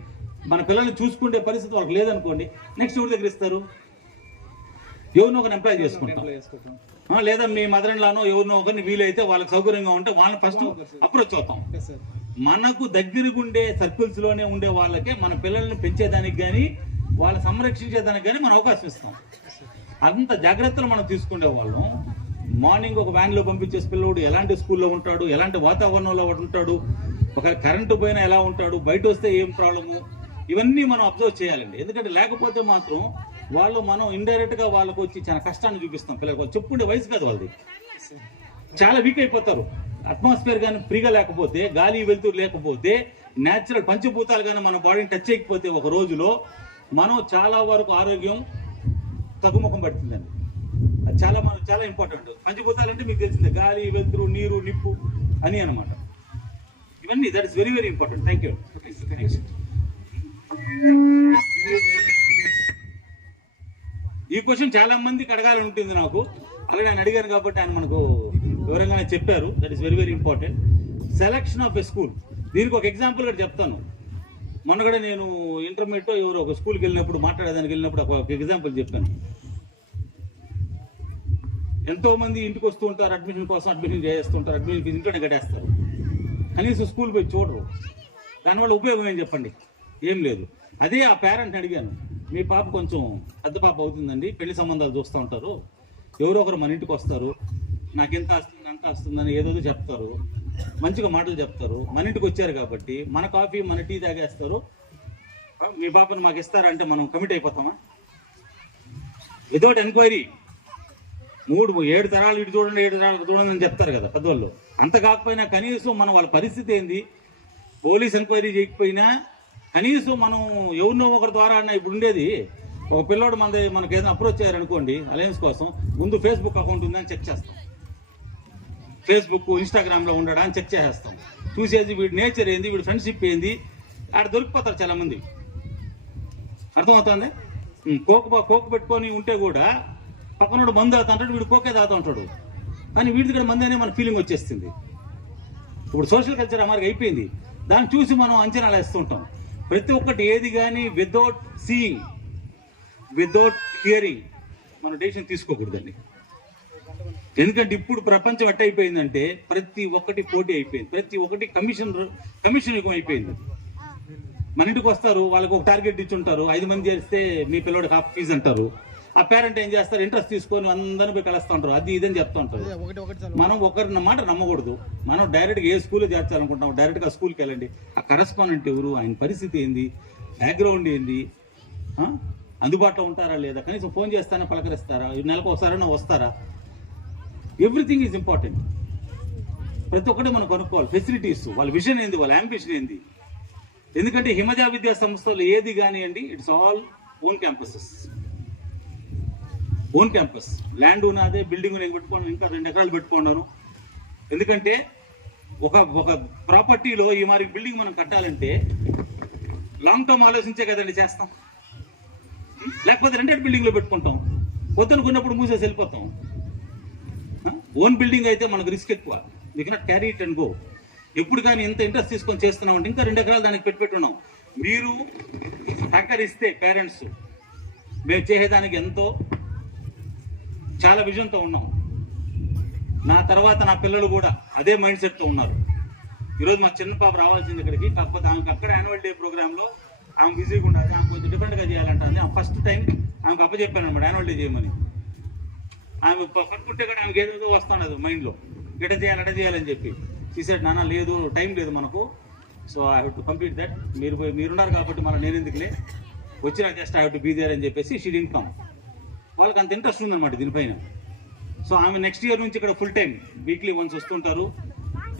మన పిల్లల్ని చూసుకుంటే పరిస్థితి వాళ్ళకి లేదనుకోండి, నెక్స్ట్ ఎవరి దగ్గర ఇస్తారు? ఎవరినో ఒకరిని ఎంప్లాయ్ చేసుకుంటాం. లేదా మీ మదర్ ఇన్ లానో ఎవరినో ఒకరిని వీలైతే వాళ్ళకి సౌకర్యంగా ఉంటే వాళ్ళని ఫస్ట్ అప్రోచ్ అవుతాం. మనకు దగ్గరగుండే సర్కిల్స్ లోనే ఉండే వాళ్ళకే మన పిల్లల్ని పెంచేదానికి కానీ వాళ్ళని సంరక్షించేదానికి కానీ మనం అవకాశం ఇస్తాం. అంత జాగ్రత్తలు మనం తీసుకునే వాళ్ళం. మార్నింగ్ ఒక వ్యాన్ లో పంపించేసి పిల్లవాడు ఎలాంటి స్కూల్లో ఉంటాడు, ఎలాంటి వాతావరణంలో ఉంటాడు, ఒక కరెంటు పోయినా ఎలా ఉంటాడు, బయట వస్తే ఏం ప్రాబ్లము, ఇవన్నీ మనం అబ్జర్వ్ చేయాలండి. ఎందుకంటే లేకపోతే మాత్రం మనం ఇండైరెక్ట్ గా వాళ్ళకు వచ్చి చాలా కష్టాన్ని చూపిస్తాం. పిల్లలకు చెప్పుకుంటే వయసు కాదు వాళ్ళది, చాలా వీక్ అయిపోతారు. అట్మాస్ఫియర్ కానీ ఫ్రీగా లేకపోతే, గాలి వెలుతురు లేకపోతే, న్యాచురల్ పంచభూతాలు కానీ మన బాడీని టచ్ చేయకపోతే ఒక రోజులో మనం చాలా వరకు ఆరోగ్యం తగ్గుముఖం పడుతుందండి. అది చాలా ఇంపార్టెంట్. పంచభూతాలు అంటే మీకు తెలిసిందే, గాలి వెలుతురు నీరు నిప్పు అని అన్నమాట. ఇవన్నీ that is very very important. Thank you. ఈ క్వశ్చన్ చాలా మందికి అడగాలని ఉంటుంది నాకు, అలాగే నేను అడిగాను కాబట్టి ఆయన మనకు వివరంగానే చెప్పారు. That is very very important. Selection of a school, దీనికి ఒక ఎగ్జాంపుల్ కూడా చెప్తాను. మొన్న కూడా నేను ఇంటర్మీడియట్ ఎవరు ఒక స్కూల్కి వెళ్ళినప్పుడు, మాట్లాడేదానికి వెళ్ళినప్పుడు ఒక ఎగ్జాంపుల్ చెప్పాను. ఎంతో మంది ఇంటికి వస్తూ ఉంటారు, అడ్మిషన్ కోసం అడ్మిషన్ చేస్తుంటారు, అడ్మిషన్ ఫీజు ఇంట్లోనే కట్టేస్తారు, కనీసం స్కూల్ పోయి చూడరు. దానివల్ల ఉపయోగం ఏం చెప్పండి? ఏం లేదు. అదే ఆ పేరెంట్ని అడిగాను, మీ పాప కొంచెం పెద్ద పాప అవుతుందండి, పెళ్లి సంబంధాలు చూస్తూ ఉంటారు, ఎవరో ఒకరు మన ఇంటికి వస్తారు, నాకు ఎంత వస్తుంది అంత వస్తుందని ఏదో చెప్తారు, మంచిగా మాటలు చెప్తారు, మన ఇంటికి వచ్చారు కాబట్టి మన కాఫీ మన టీ తాగేస్తారు, మీ పాపను మాకు ఇస్తారంటే మనం కమిట్ అయిపోతామా? వితౌట్ ఎంక్వైరీ 7 తరాలు ఇటు చూడండి 7 తరాలు చూడండి అని చెప్తారు కదా పెద్దవాళ్ళు. అంత కాకపోయినా కనీసం మనం వాళ్ళ పరిస్థితి ఏంది, పోలీస్ ఎంక్వైరీ చేయకపోయినా కనీసం మనం ఎవరినో ఒకరి ద్వారా ఇప్పుడు ఉండేది. ఒక పిల్లోడు మనకి ఏదైనా అప్రోచ్ అయ్యారనుకోండి అలయన్స్ కోసం, ముందు ఫేస్బుక్ అకౌంట్ ఉందని చెక్ చేస్తాం, ఫేస్బుక్ ఇన్స్టాగ్రామ్ లో ఉండడా అని చెక్ చేసేస్తాం. చూసేది వీడి నేచర్ ఏంది, వీడి ఫ్రెండ్షిప్ ఏంది, ఆడ దొరికిపోతారు చాలా మంది. అర్థమవుతుంది? కోక్ పెట్టుకొని ఉంటే కూడా పక్కనోడు మందు తాగుతా ఉంటాడు, వీడు కోకే తాగుతూ ఉంటాడు, కానీ వీడి కూడా మంది అనే మన ఫీలింగ్ వచ్చేస్తుంది. ఇప్పుడు సోషల్ కల్చర్ అమరుగా అయిపోయింది. దాన్ని చూసి మనం అంచనాలు వేస్తుంటాం. ప్రతి ఒక్కటి ఏది కానీ వితౌట్ సీయింగ్, వితౌట్ హియరింగ్ మనం డెసిషన్ తీసుకోకూడదండి. ఎందుకంటే ఇప్పుడు ప్రపంచం ఎట్టయిపోయిందంటే ప్రతి ఒక్కటి పోటీ అయిపోయింది, ప్రతి ఒక్కటి కమిషన్ యుగం అయిపోయింది. మన ఇంటికి వస్తారు, వాళ్ళకి ఒక టార్గెట్ ఇచ్చి ఉంటారు, 5 మంది చేస్తే మీ పిల్లడికి హాఫ్ ఫీజు అంటారు. ఆ పేరెంట్ ఏం చేస్తారు, ఇంట్రెస్ట్ తీసుకొని అందరిని పోయి కలుస్తూ ఉంటారు, అది ఇదని చెప్తూ ఉంటారు. మనం ఒకరిన మాట నమ్మకూడదు. మనం డైరెక్ట్గా ఏ స్కూల్లో చేర్చాలనుకుంటాం, డైరెక్ట్గా స్కూల్కి వెళ్ళండి. ఆ కరెస్పాండెంట్ ఎవరు, ఆయన పరిస్థితి ఏంది, బ్యాక్గ్రౌండ్ ఏంది, అందుబాటులో ఉంటారా లేదా, కనీసం ఫోన్ చేస్తారా, పలకరిస్తారా, నెలకు ఒకసారైనా వస్తారా, ఎవ్రీథింగ్ ఈజ్ ఇంపార్టెంట్. ప్రతి ఒక్కటి మనం కొనుక్కోవాలి. ఫెసిలిటీస్, వాళ్ళ విజన్ ఏంది, వాళ్ళ అంబిషన్ ఏంది. ఎందుకంటే హిమజ విద్యా సంస్థలు ఏది కానివ్వండి, it's all own campuses, own campus. Land ఉన్నదే, బిల్డింగ్ నేను పెట్టుకోండి, ఇంకా 2 ఎకరాలు పెట్టుకున్నాను. ఎందుకంటే ఒక ప్రాపర్టీలో ఈ మరి బిల్డింగ్ మనం కట్టాలంటే లాంగ్ టర్మ్ ఆలోచించే కదండి చేస్తాం. లేకపోతే 2 బిల్డింగ్ లో పెట్టుకుంటాం, కొత్తనుకున్నప్పుడు మూసేసి వెళ్ళిపోతాం. ఓన్ బిల్డింగ్ అయితే మనకు రిస్క్ ఎక్కువ, we cannot carry it and go. ఎప్పుడు కానీ ఇంత ఇంట్రెస్ట్ తీసుకొని చేస్తున్నాం అంటే ఇంకా 2 ఎకరాలు దానికి పెట్టున్నాం. మీరు సహకరిస్తే పేరెంట్స్, మేము చేసేదానికి ఎంతో చాలా విజన్తో ఉన్నాం. నా తర్వాత నా పిల్లలు కూడా అదే మైండ్ సెట్తో ఉన్నారు. ఈరోజు మా చిన్న పాప రావాల్సింది ఇక్కడికి, కాకపోతే ఆమెకు అక్కడ యాన్యువల్ డే ప్రోగ్రాంలో ఆమె బిజీగా ఉండాలి, ఆమె కొంచెం డిఫరెంట్గా చేయాలంటే ఆమె ఫస్ట్ టైం ఆమెకు అప్పచెప్పాను అనమాట యాన్యువల్ డే చేయమని. ఆమె పట్టుకుంటే కూడా ఆమెకి ఏదో వస్తున్నది మైండ్లో, ఇట చేయాలని చెప్పి తీసాడు. నాన్న లేదు, టైం లేదు మనకు, so I have to complete that. మీరున్నారు కాబట్టి మనం నేను ఎందుకులే వచ్చినా just I have to be there అని చెప్పేసి షీ డిడ్ంట్ కమ్. వాళ్ళకి అంత ఇంట్రెస్ట్ ఉందన్నమాట దీనిపైన. సో ఆమె నెక్స్ట్ ఇయర్ నుంచి ఇక్కడ ఫుల్ టైం వీక్లీ వన్స్ వస్తుంటారు.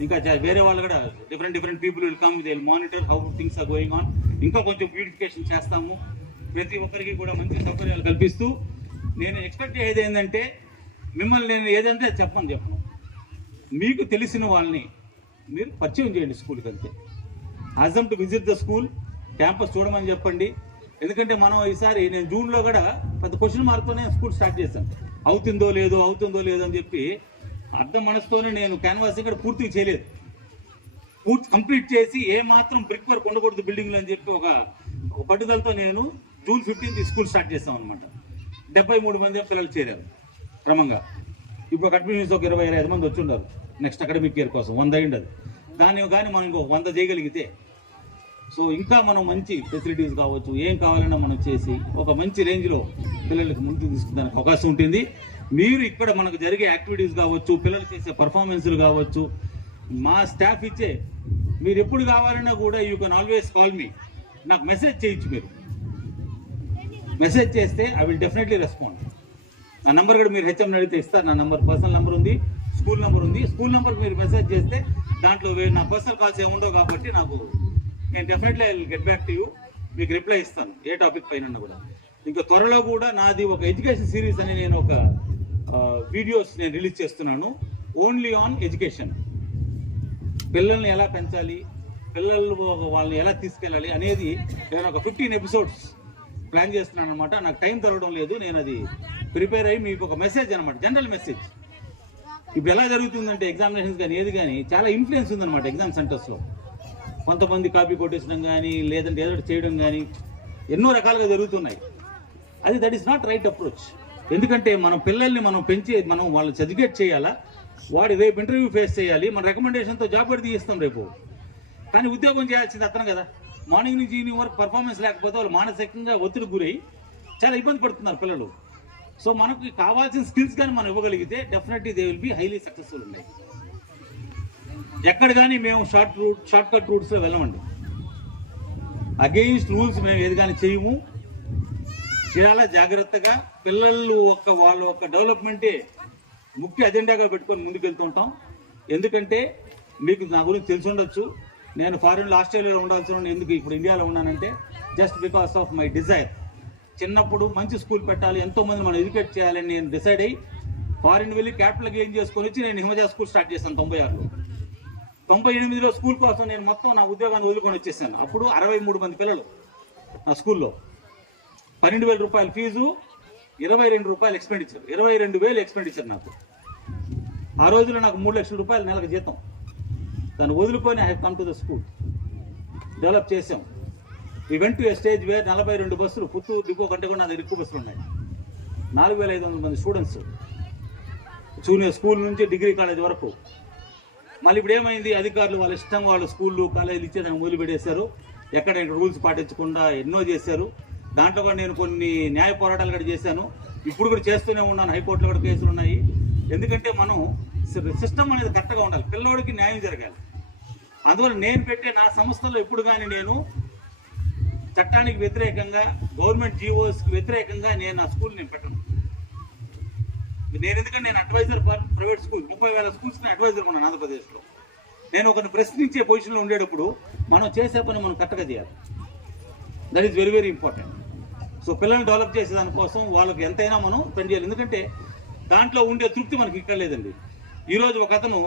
ఇంకా వేరే వాళ్ళు కూడా different people will come, they will monitor how things are going on. ఇంకా కొంచెం బ్యూటిఫికేషన్ చేస్తాము, ప్రతి ఒక్కరికి కూడా మంచి సౌకర్యాలు కల్పిస్తూ. నేను ఎక్స్పెక్ట్ అయ్యేది ఏంటంటే మిమ్మల్ని నేను ఏదంటే చెప్పను, మీకు తెలిసిన వాళ్ళని మీరు పరిచయం చేయండి స్కూల్కి. అంతే. Azam to visit the school, campus చూడమని చెప్పండి. ఎందుకంటే మనం ఈసారి నేను జూన్లో కూడా పెద్ద క్వశ్చన్ మార్క్తోనే స్కూల్ స్టార్ట్ చేశాను. అవుతుందో లేదో అని చెప్పి అర్థం మనసుతోనే నేను క్యాన్వాస్ ఇక్కడ పూర్తిగా చేయలేదు. పూర్తి కంప్లీట్ చేసి ఏ మాత్రం బ్రిక్ వర్క్ ఉండకూడదు బిల్డింగ్లో అని చెప్పి ఒక పట్టుదలతో నేను జూన్ 15th స్కూల్ స్టార్ట్ చేస్తాం అనమాట. 73 మంది పిల్లలు చేరారు క్రమంగా. ఇప్పుడు కంటిన్యూస్ ఒక 20-25 మంది వచ్చి ఉన్నారు నెక్స్ట్ అకాడమిక్ ఇయర్ కోసం. 100 అయింది అది. దాన్ని కానీ మనం ఇంకొక 100 చేయగలిగితే, సో ఇంకా మనం మంచి ఫెసిలిటీస్ కావచ్చు, ఏం కావాలన్నా మనం చేసి ఒక మంచి రేంజ్లో పిల్లలకి ముందుకు తీసుకునే అవకాశం ఉంటుంది. మీరు ఇక్కడ మనకు జరిగే యాక్టివిటీస్ కావచ్చు, పిల్లలు చేసే పర్ఫార్మెన్స్లు కావచ్చు, మా స్టాఫ్ ఇచ్చే, మీరు ఎప్పుడు కావాలన్నా కూడా you can always call me. నాకు మెసేజ్ చేయొచ్చు. మీరు మెసేజ్ చేస్తే ఐ విల్ డెఫినెట్లీ రెస్పాండ్. నా నెంబర్ కూడా మీరు హెచ్ఎం అడిగితే ఇస్తారు. నా నెంబర్ పర్సనల్ నెంబర్ ఉంది, స్కూల్ నెంబర్ ఉంది. స్కూల్ నెంబర్కి మీరు మెసేజ్ చేస్తే దాంట్లో నా పర్సనల్ కాల్స్ ఏముండవు కాబట్టి నేను definitely I will get back to you. మీకు రిప్లై ఇస్తాను ఏ టాపిక్ పైన కూడా. ఇంకా త్వరలో కూడా నాది ఒక ఎడ్యుకేషన్ సిరీస్ అని నేను ఒక వీడియోస్ నేను రిలీజ్ చేస్తున్నాను, ఓన్లీ ఆన్ ఎడ్యుకేషన్. పిల్లల్ని ఎలా పెంచాలి, పిల్లలు వాళ్ళని ఎలా తీసుకెళ్ళాలి అనేది నేను ఒక 15 ఎపిసోడ్స్ ప్లాన్ చేస్తున్నాను అనమాట. నాకు టైం దొరకడం లేదు. నేను అది ప్రిపేర్ అయ్యి మీకు ఒక మెసేజ్ అనమాట, జనరల్ మెసేజ్. ఇప్పుడు ఎలా జరుగుతుందంటే ఎగ్జామినేషన్స్ కానీ ఏది కానీ చాలా ఇన్ఫ్లుయెన్స్ ఉందన్నమాట ఎగ్జామ్ సెంటర్స్లో. కొంతమంది కాపీ కొట్టేసడం కానీ లేదంటే ఏదో చేయడం కానీ ఎన్నో రకాలుగా జరుగుతున్నాయి. That is not right approach. ఎందుకంటే మనం పిల్లల్ని మనం పెంచి మనం వాళ్ళని ఎడ్యుకేట్ చేయాలా, వాడు రేపు ఇంటర్వ్యూ ఫేస్ చేయాలి. మన రికమెండేషన్తో జాబ్ పెడితే ఇస్తాం రేపు. కానీ ఉద్యోగం చేయాల్సింది అతను కదా. మార్నింగ్ నుంచి ఈవినింగ్ వరకు పర్ఫార్మెన్స్ లేకపోతే వాళ్ళు మానసికంగా ఒత్తిడి గురై చాలా ఇబ్బంది పడుతున్నారు పిల్లలు. సో మనకు కావాల్సిన స్కిల్స్ కానీ మనం ఇవ్వగలిగితే definitely they will be highly successful ఉన్నాయి. ఎక్కడ కానీ మేము షార్ట్ కట్ రూట్స్లో వెళ్ళమండి. అగెయిన్స్ట్ రూల్స్ మేము ఏది కానీ చేయము. చాలా జాగ్రత్తగా పిల్లలు వాళ్ళ డెవలప్మెంటే ముఖ్య అజెండాగా పెట్టుకొని ముందుకెళ్తుంటాం. ఎందుకంటే మీకు నా గురించి తెలిసి ఉండొచ్చు, నేను ఫారిన్లో ఆస్ట్రేలియాలో ఉండాల్సిన ఎందుకు ఇప్పుడు ఇండియాలో ఉన్నానంటే just because of my Dzire. చిన్నప్పుడు మంచి స్కూల్ పెట్టాలి, ఎంతోమంది మనం ఎడ్యుకేట్ చేయాలని నేను డిసైడ్ అయ్యి ఫారిన్ వెళ్ళి క్యాపిటల్ గెయిన్ చేసుకొని వచ్చి నేను హిమజా స్కూల్ స్టార్ట్ చేశాను 96లో. 98లో స్కూల్ కోసం నేను మొత్తం నా ఉద్యోగాన్ని వదులుకొని వచ్చేసాను. అప్పుడు 63 మంది పిల్లలు నా స్కూల్లో, 12,000 రూపాయల ఫీజు, 22 రూపాయలు ఎక్స్పెండిచర్, 22,000 ఎక్స్పెండిచర్ నాకు. ఆ రోజులో నాకు 3 లక్షల రూపాయలు నెలకు జీతం. దాన్ని వదులుకొని I have come to the school, develop చేసాం. ఈ went to A stage where 42 బస్సులు, పుత్తూరు డిపో కంటే కూడా నా దగ్గర ఎక్కువ బస్సులు ఉన్నాయి. 4,500 మంది స్టూడెంట్స్, జూనియర్ స్కూల్ నుంచి డిగ్రీ కాలేజ్ వరకు. మళ్ళీ ఇప్పుడు ఏమైంది, అధికారులు వాళ్ళ ఇష్టం వాళ్ళు స్కూళ్ళు కాలేజీలు ఇచ్చేదాన్ని మొదలుపెట్టేశారు. ఎక్కడ రూల్స్ పాటించకుండా ఎన్నో చేశారు. దాంట్లో కూడా నేను కొన్ని న్యాయ పోరాటాలు కూడా చేశాను. ఇప్పుడు కూడా చేస్తూనే ఉన్నాను. హైకోర్టులో కూడా కేసులు ఉన్నాయి. ఎందుకంటే మనం సిస్టమ్ అనేది కరెక్ట్గా ఉండాలి, పిల్లోడికి న్యాయం జరగాలి. అందువల్ల నేను పెట్టే నా సంస్థలో ఎప్పుడు కానీ నేను చట్టానికి వ్యతిరేకంగా, గవర్నమెంట్ జీవోస్కి వ్యతిరేకంగా నేను నా స్కూల్ నేను పెట్టను. ఎందుకంటే నేను అడ్వైజర్ ఫర్ ప్రైవేట్ స్కూల్, 30,000 స్కూల్స్ని అడ్వైజర్ ఉన్నాను ఆంధ్రప్రదేశ్లో. నేను ఒకరిని ప్రశ్నించే పొజిషన్లో ఉండేటప్పుడు మనం చేసే పని మనం కరెక్ట్గా చేయాలి. That is very very important. So పిల్లల్ని డెవలప్ చేసే దానికోసం వాళ్ళకి ఎంతైనా మనం స్పెండ్ చేయాలి. ఎందుకంటే దాంట్లో ఉండే తృప్తి మనకి ఇక్కడ లేదండి. ఈరోజు ఒకతను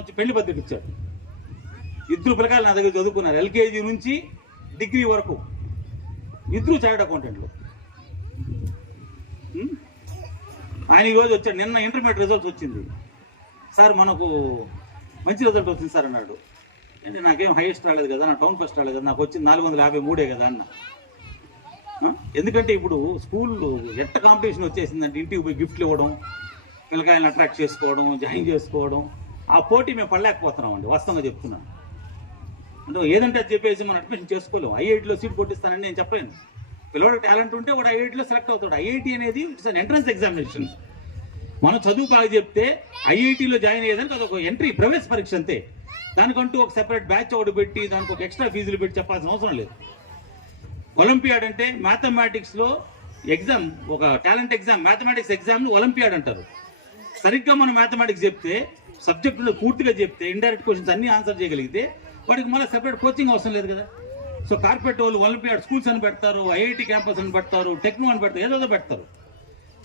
వచ్చి పెళ్లి పత్రిక ఇచ్చాడు. 2 పిల్లకాయలు నా దగ్గర చదువుకున్నారు, ఎల్కేజీ నుంచి డిగ్రీ వరకు, 2 చార్టెడ్ అకౌంటెంట్లు. ఆయన ఈరోజు వచ్చాడు, నిన్న ఇంటర్మీడియట్ రిజల్ట్స్ వచ్చింది. సార్ మనకు మంచి రిజల్ట్ వచ్చింది సార్ అన్నాడు. అంటే నాకేం హైయెస్ట్ రాలేదు కదా, నా టౌన్ ఫస్ట్ రాలేదు కదా, నాకు వచ్చింది 453 కదా అన్న. ఎందుకంటే ఇప్పుడు స్కూల్లో ఎట్ట కాంపిటీషన్ వచ్చేసిందంటే ఇంటికి పోయి గిఫ్ట్లు ఇవ్వడం, పిల్లకాయలను అట్రాక్ట్ చేసుకోవడం, జాయిన్ చేసుకోవడం, ఆ పోటీ మేము పడలేకపోతున్నాం అండి. వాస్తవంగా చెప్తున్నాను. అంటే ఏదంటే అది చెప్పేసి మనం అడ్మిషన్ చేసుకోలేము. ఐఐటీలో సీట్ కొట్టిస్తానని నేను చెప్పలేను. పిల్లవాడు టాలెంట్ ఉంటే వాడు ఐఐటీలో సెలెక్ట్ అవుతాడు. ఐఐటీ అనేది ఇట్స్ అన్ ఎంట్రన్స్ ఎగ్జామినేషన్. మనం చదువు బాగా చెప్తే ఐఐటీలో జాయిన్ అయ్యేదానికి అదొక ఎంట్రీ ప్రవేశ పరీక్ష అంతే. దానికంటూ ఒక సెపరేట్ బ్యాచ్ ఒకటి పెట్టి దానికి ఒక ఎక్స్ట్రా ఫీజులు పెట్టి చెప్పాల్సిన అవసరం లేదు. ఒలింపియాడ్ అంటే మ్యాథమెటిక్స్లో ఎగ్జామ్, ఒక టాలెంట్ ఎగ్జామ్, మ్యాథమెటిక్స్ ఎగ్జామ్ని ఒలింపియాడ్ అంటారు. సరిగ్గా మనం మ్యాథమెటిక్స్ చెప్తే, సబ్జెక్టులో పూర్తిగా చెప్తే, ఇండైరెక్ట్ క్వశ్చన్స్ అన్ని ఆన్సర్ చేయగలిగితే వాడికి మళ్ళీ సెపరేట్ కోచింగ్ అవసరం లేదు కదా. సో కార్పొరేట్ వాళ్ళు ఒలింపియాడ్ స్కూల్స్ అని పెడతారు, ఐఐటి క్యాంపస్ అని పెడతారు, టెక్నో అని పెడతారు, ఏదో పెడతారు.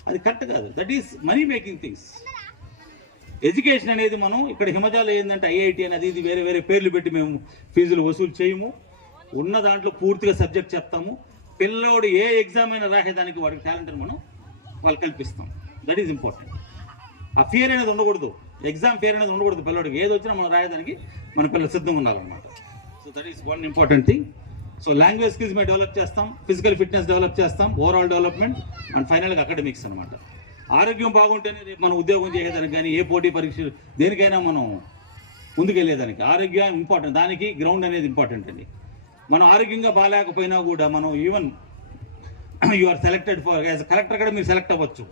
అది కరెక్ట్ కాదు. That is money making things. Education అనేది మనం ఇక్కడ హిమజాలో ఏంటంటే ఐఐటి అనేది ఇది వేరే వేరే పేర్లు పెట్టి మేము ఫీజులు వసూలు చేయము. ఉన్న దాంట్లో పూర్తిగా సబ్జెక్ట్ చెప్తాము. పిల్లోడు ఏ ఎగ్జామ్ అయినా రాసేదానికి వాడికి టాలెంట్ మనం వాళ్ళు కల్పిస్తాం. That is important. ఆ ఫియర్ అనేది ఉండకూడదు, ఎగ్జామ్ ఫియర్ అనేది ఉండకూడదు. పిల్లడికి ఏది వచ్చినా మనం రాయడానికి మన పిల్లలు సిద్ధంగా ఉండాలన్నమాట. So that is one important thing. So language skills మేము డెవలప్ చేస్తాం, ఫిజికల్ ఫిట్నెస్ డెవలప్ చేస్తాం, ఓవరాల్ డెవలప్మెంట్ అండ్ ఫైనల్గా అకాడమిక్స్ అనమాట. ఆరోగ్యం బాగుంటేనే రేపు మనం ఉద్యోగం చేసేదానికి కానీ ఏ పోటీ పరీక్షలు దేనికైనా మనం ముందుకెళ్ళేదానికి ఆరోగ్యం ఇంపార్టెంట్. దానికి గ్రౌండ్ అనేది ఇంపార్టెంట్ అండి. మనం ఆరోగ్యంగా బాగాలేకపోయినా కూడా మనం even you are selected for as collector కూడా మీరు సెలెక్ట్ అవ్వచ్చు.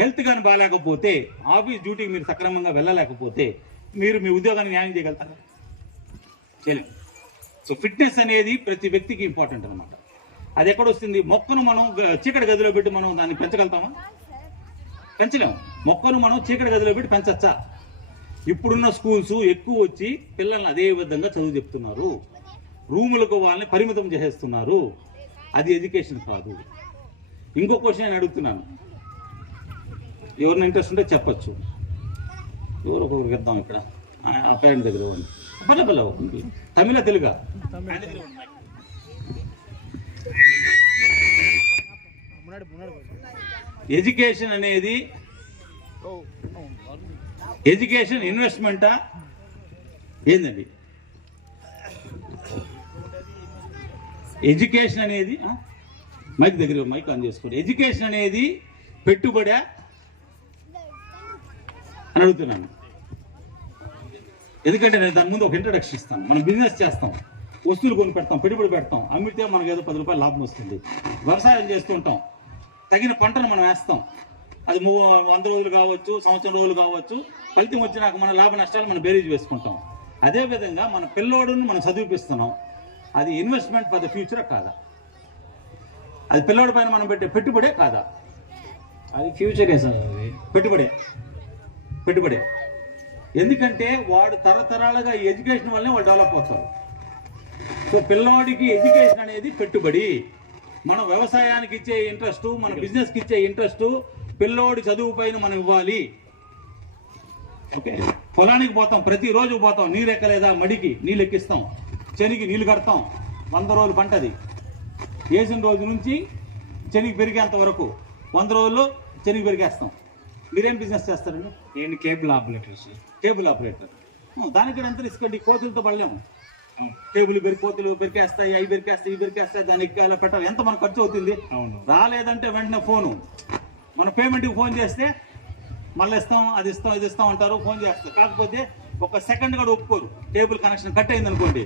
హెల్త్ కానీ బాగాలేకపోతే, ఆఫీస్ డ్యూటీకి మీరు సక్రమంగా వెళ్ళలేకపోతే మీరు మీ ఉద్యోగాన్ని న్యాయం చేయగలుగుతారా? చేయలేము. సో ఫిట్నెస్ అనేది ప్రతి వ్యక్తికి ఇంపార్టెంట్ అనమాట. అది ఎక్కడొస్తుంది? మొక్కను మనం చీకటి గదిలో పెట్టి మనం దాన్ని పెంచగలుగుతామా? పెంచలేము. మొక్కను మనం చీకటి గదిలో పెట్టి పెంచచ్చా? ఇప్పుడున్న స్కూల్స్ ఎక్కువ వచ్చి పిల్లల్ని అదే విధంగా చదువు చెప్తున్నారు, రూములకు వాళ్ళని పరిమితం చేసేస్తున్నారు. అది ఎడ్యుకేషన్ కాదు. ఇంకో క్వశ్చన్ నేను అడుగుతున్నాను, ఎవరిని ఇంట్రెస్ట్ ఉంటే చెప్పచ్చు. ఎవరు ఒక్కొక్కరికి ఇద్దాం. ఇక్కడ ఆ పేరెంట్ దగ్గర పర్లే తమిళ తెలుగా? ఎడ్యుకేషన్ అనేది ఎడ్యుకేషన్ ఇన్వెస్ట్మెంటా ఏందండి? ఎడ్యుకేషన్ అనేది మైక్ దగ్గర మైక్ ఆన్ చేసుకోండి. ఎడ్యుకేషన్ అనేది పెట్టుబడా అని అడుగుతున్నాను. ఎందుకంటే నేను దాని ముందు ఒక ఇంట్రడక్షన్ ఇస్తాను. మనం బిజినెస్ చేస్తాం, వస్తువులు కొని పెడతాం, పెట్టుబడి పెడతాం, అమ్మితే మనకు ఏదో 10 రూపాయలు లాభం వస్తుంది. వ్యవసాయం చేస్తుంటాం, తగిన పంటను మనం వేస్తాం. అది 100 రోజులు కావచ్చు, సంవత్సరం రోజులు కావచ్చు. ఫలితం వచ్చినాక మన లాభ నష్టాలు మనం బేరీజ్ వేసుకుంటాం. అదేవిధంగా మన పిల్లోడుని మనం చదివిపిస్తున్నాం. అది ఇన్వెస్ట్మెంట్ ఫర్ ద ఫ్యూచర్ కాదా? అది పిల్లోడి పైన మనం పెట్టే పెట్టుబడే కాదా? అది ఫ్యూచరే సార్. అది పెట్టుబడే. ఎందుకంటే వాడు తరతరాలుగా ఈ ఎడ్యుకేషన్ వల్లనే వాళ్ళు డెవలప్ అవుతారు. సో పిల్లోడికి ఎడ్యుకేషన్ అనేది పెట్టుబడి. మనం వ్యవసాయానికి ఇచ్చే ఇంట్రెస్ట్, మన బిజినెస్కి ఇచ్చే ఇంట్రెస్ట్ పిల్లోడి చదువు పైన మనం ఇవ్వాలి. ఓకే, పొలానికి పోతాం, ప్రతిరోజు పోతాం, నీరు ఎక్కలేదా మడికి నీళ్ళు ఎక్కిస్తాం, చెనికి నీళ్ళు కడతాం. 100 రోజులు పంటది. వేసిన రోజు నుంచి చెనికి పెరిగేంత వరకు 100 రోజుల్లో చెనికి పెరిగేస్తాం. మీరేం బిజినెస్ చేస్తారండి? నేను cable operator sir. Cable operator. దానికి ఎంత రిస్క్ అండి? కోతులతో పడలేము. కేబుల్ కోతులు పెరికేస్తాయి, అవి పెరికేస్తాయి, ఇవి పెరికేస్తాయి, దాన్ని ఎక్కాలో పెట్టాలి, ఎంత మనకు ఖర్చు అవుతుంది. అవును. రాలేదంటే వెంటనే ఫోను, మన పేమెంట్కి ఫోన్ చేస్తే మళ్ళీ ఇస్తాం, అది ఇస్తాం, ఇది ఇస్తాం అంటారు, ఫోన్ చేస్తారు. కాకపోతే ఒక సెకండ్ కూడా ఒప్పుకోరు. కేబుల్ కనెక్షన్ కట్ అయింది అనుకోండి,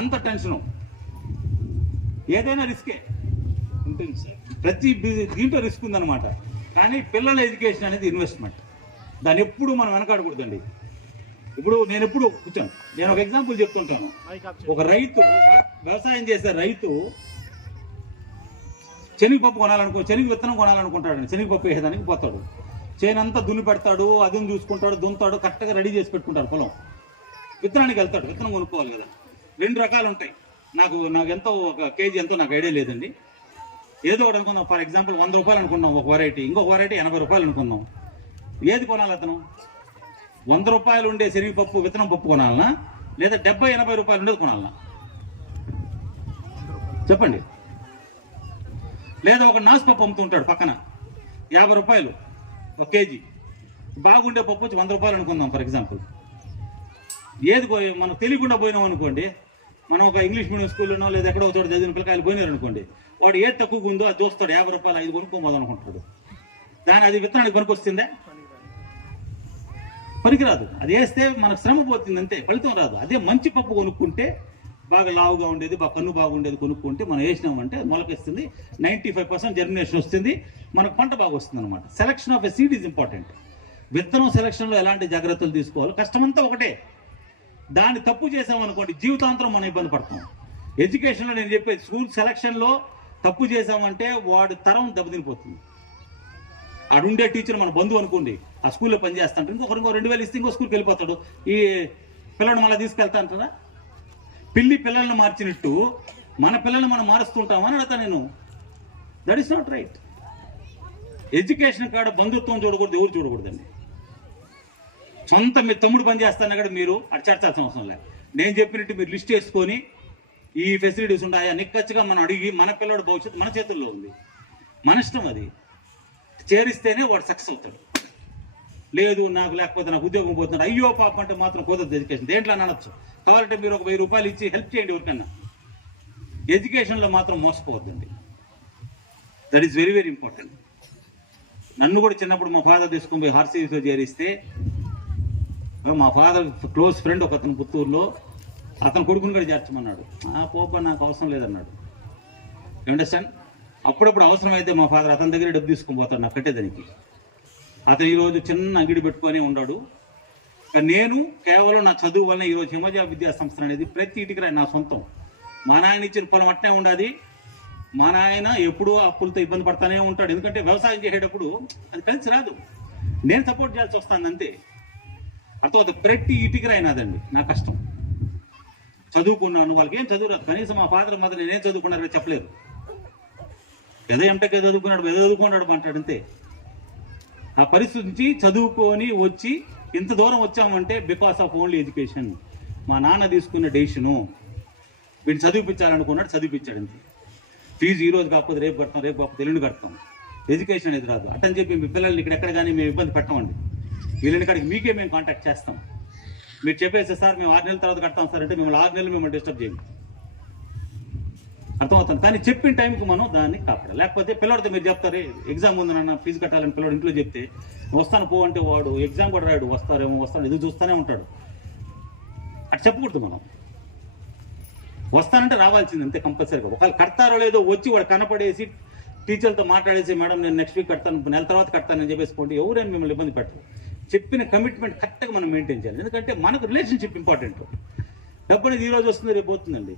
అంత టెన్షను. ఏదైనా రిస్కే ఉంటుంది సార్. ప్రతి దీంట్లో రిస్క్ ఉందన్నమాట. కానీ పిల్లల ఎడ్యుకేషన్ అనేది ఇన్వెస్ట్మెంట్. దాన్ని ఎప్పుడు మనం వెనకాడకూడదండి. ఇప్పుడు నేను ఎప్పుడు కూర్చోను, నేను ఒక ఎగ్జాంపుల్ చెప్తుంటాను. ఒక రైతు, వ్యవసాయం చేసే రైతు శనగపప్పు కొనాలనుకో, శనగ విత్తనం కొనాలనుకుంటాడు. శనగపప్పు వేసేదానికి పోతాడు, చేనంతా దున్ని పెడతాడు, అదును చూసుకుంటాడు, దున్నుతాడు, కరెక్ట్గా రెడీ చేసి పెట్టుకుంటాడు. పొలం విత్తనానికి వెళ్తాడు, విత్తనం కొనుక్కోవాలి కదా. 2 రకాలు ఉంటాయి. నాకు ఎంతో ఒక కేజీ ఎంతో నాకు ఐడియా లేదండి. ఏదో ఒకటి అనుకుందాం. ఫర్ ఎగ్జాంపుల్ 100 రూపాయలు అనుకున్నాం ఒక వెరైటీ, ఇంకొక వెరైటీ 80 రూపాయలు అనుకుందాం. ఏది కొనాలి అతను? 100 రూపాయలు ఉండే శనగపప్పు విత్తనం పప్పు కొనాలనా, లేదా 70-80 రూపాయలు ఉండేది కొనాలనా? చెప్పండి. లేదా ఒక నాసుపప్పు అమ్ముతుంటాడు పక్కన, 50 రూపాయలు ఒక కేజీ. బాగుండే పప్పు వచ్చి 100 రూపాయలు అనుకుందాం ఫర్ ఎగ్జాంపుల్. ఏది మనం తెలియకుండా పోయినాం అనుకోండి, మనం ఒక ఇంగ్లీష్ మీడియం స్కూల్లోనో లేదా ఎక్కడో చోట చదివిన పిల్లకాయలు పోయినారు అనుకోండి, వాడు ఏది తక్కువగా ఉందో అది చూస్తాడు, 50 రూపాయలు 5 కొనుక్కోమోదు అనుకుంటాడు. దాని అది విత్తనానికి పనికొస్తుందే? పనికిరాదు. అది వేస్తే మనకు శ్రమ పోతుంది అంతే, ఫలితం రాదు. అదే మంచి పప్పు కొనుక్కుంటే, బాగా లావుగా ఉండేది, బాగా కన్ను బాగుండేది కొనుక్కుంటే మనం వేసినామంటే మొలకేస్తుంది, 95% జర్మినేషన్ వస్తుంది, మనకు పంట బాగా వస్తుంది అనమాట. Selection of a seed is important. విత్తనం సెలక్షన్లో ఎలాంటి జాగ్రత్తలు తీసుకోవాలో కష్టమంతా ఒకటే. దాన్ని తప్పు చేసామనుకోండి జీవితాంతరం మనం ఇబ్బంది పడతాం. ఎడ్యుకేషన్లో నేను చెప్పేది స్కూల్ సెలక్షన్లో తప్పు చేసామంటే వాడి తరం దెబ్బతినిపోతుంది. ఆడుండే టీచర్ మన బంధువు అనుకోండి, ఆ స్కూల్లో పనిచేస్తాంటారు, ఇంకో 2000 ఇస్తే ఇంకో స్కూల్కి వెళ్ళిపోతాడు. ఈ పిల్లల్ని మళ్ళీ తీసుకెళ్తా అంటారా? పిల్లల్ని మార్చినట్టు మన పిల్లల్ని మనం మారుస్తుంటామని అడతా నేను. That is not right. Education కాడ బంధుత్వం చూడకూడదు, ఎవరు చూడకూడదండి. సొంత మీ తమ్ముడు పని చేస్తాను కూడా మీరు అటు చేర్చాల్సిన అవసరం లేదు. నేను చెప్పినట్టు మీరు లిస్ట్ వేసుకొని ఈ ఫెసిలిటీస్ ఉంటాయా నిక్కచ్చిగా మనం అడిగి మన పిల్లవాడి భవిష్యత్తు మన చేతుల్లో ఉంది. మన ఇష్టం అది. చేరిస్తేనే వాడు సక్సెస్ అవుతాడు. లేదు నాకు లేకపోతే నాకు ఉద్యోగం పోతున్నాడు అయ్యో పాప అంటే మాత్రం కుదరదు. ఎడ్యుకేషన్ దేంట్లో అనొచ్చు. కావాలంటే మీరు ఒక 1000 రూపాయలు ఇచ్చి హెల్ప్ చేయండి ఎవరికన్నా. ఎడ్యుకేషన్లో మాత్రం మోసపోవద్దండి. That is very very important. నన్ను కూడా చిన్నప్పుడు మా ఫాదర్ తీసుకుని పోయి హార్సీస్లో చేరిస్తే మా ఫాదర్ క్లోజ్ ఫ్రెండ్ ఒక అతను పుత్తూరులో, అతను కొడుకుని కూడా చేర్చమన్నాడు. పోప నాకు అవసరం లేదన్నాడు. అండర్స్టాండ్? అప్పుడప్పుడు అవసరం అయితే మా ఫాదర్ అతని దగ్గర డబ్బు తీసుకుని పోతాడు నాకు కట్టేదానికి. అతను ఈరోజు చిన్న అంగిడి పెట్టుకొని ఉన్నాడు. నేను కేవలం నా చదువు వల్ల ఈరోజు హిమజ విద్యా సంస్థ అనేది ప్రతి ఇంటికి నా సొంతం. మా నాయన ఇచ్చిన పొలం అట్నే ఉండాలి. మా నాయన ఎప్పుడూ అప్పులతో ఇబ్బంది పడతానే ఉంటాడు. ఎందుకంటే వ్యవసాయం చేసేటప్పుడు అది కలిసి రాదు. నేను సపోర్ట్ చేయాల్సి వస్తాను అంతే. అర్థం ప్రతి ఇంటికి రాయినాదండి నా కష్టం. చదువుకున్నాను, వాళ్ళకి ఏం చదువు రాదు. కనీసం మా ఫాదర్ మదర్ నేనేం చదువుకున్నారో చెప్పలేరు. ఏదో ఎంటకే చదువుకున్నాడు, ఏదో చదువుకున్నాడు అంటాడు అంతే. ఆ పరిస్థితి నుంచి చదువుకొని వచ్చి ఇంత దూరం వచ్చామంటే బికాస్ ఆఫ్ ఓన్లీ ఎడ్యుకేషన్. మా నాన్న తీసుకున్న డెసిషను. వీడిని చదివిపించాలనుకున్నాడు, చదివిపించాడు అంతే. ఫీజు ఈ రోజు కాకపోతే రేపు కడతాం, రేపు కాకపోతే ఎల్లుండి కడతాం. ఎడ్యుకేషన్ అనేది రాదు. అట్టని చెప్పి మీ పిల్లల్ని ఇక్కడెక్కడ కానీ మేము ఇబ్బంది పెట్టమండి. వీళ్ళని కాడికి మీకే మేము కాంటాక్ట్ చేస్తాం. మీరు చెప్పేసి సార్ మేము 6 నెలల తర్వాత కడతాం సార్ అంటే మిమ్మల్ని 6 నెలలు మిమ్మల్ని డిస్టర్బ్ చేయండి. అర్థమవుతుంది. కానీ చెప్పిన టైంకి మనం దాన్ని కాపాడాలి. లేకపోతే పిల్లడితో మీరు చెప్తారే ఎగ్జామ్ ఉంది నాన్న ఫీజు కట్టాలని పిల్లడు ఇంట్లో చెప్తే వస్తాను పో అంటే వాడు ఎగ్జామ్ కూడా రాడు, వస్తాను ఎదురు చూస్తూనే ఉంటాడు. అటు చెప్పకూడదు. మనం వస్తానంటే రావాల్సింది అంతే కంపల్సరీగా. ఒకవేళ కడతారో లేదో వచ్చి వాడు కనపడేసి టీచర్లతో మాట్లాడేసి మేడం నేను నెక్స్ట్ వీక్ కడతాను, నెల తర్వాత కడతానని చెప్పేసుకోండి. ఎవరైనా మిమ్మల్ని ఇబ్బంది పెట్టరు. చెప్పిన కమిట్మెంట్ కరెక్ట్గా మనం మెయింటైన్ చేయాలి. ఎందుకంటే మనకు రిలేషన్షిప్ ఇంపార్టెంట్. డబ్బు అనేది ఈ రోజు వస్తుంది, రేపు పోతుందండి.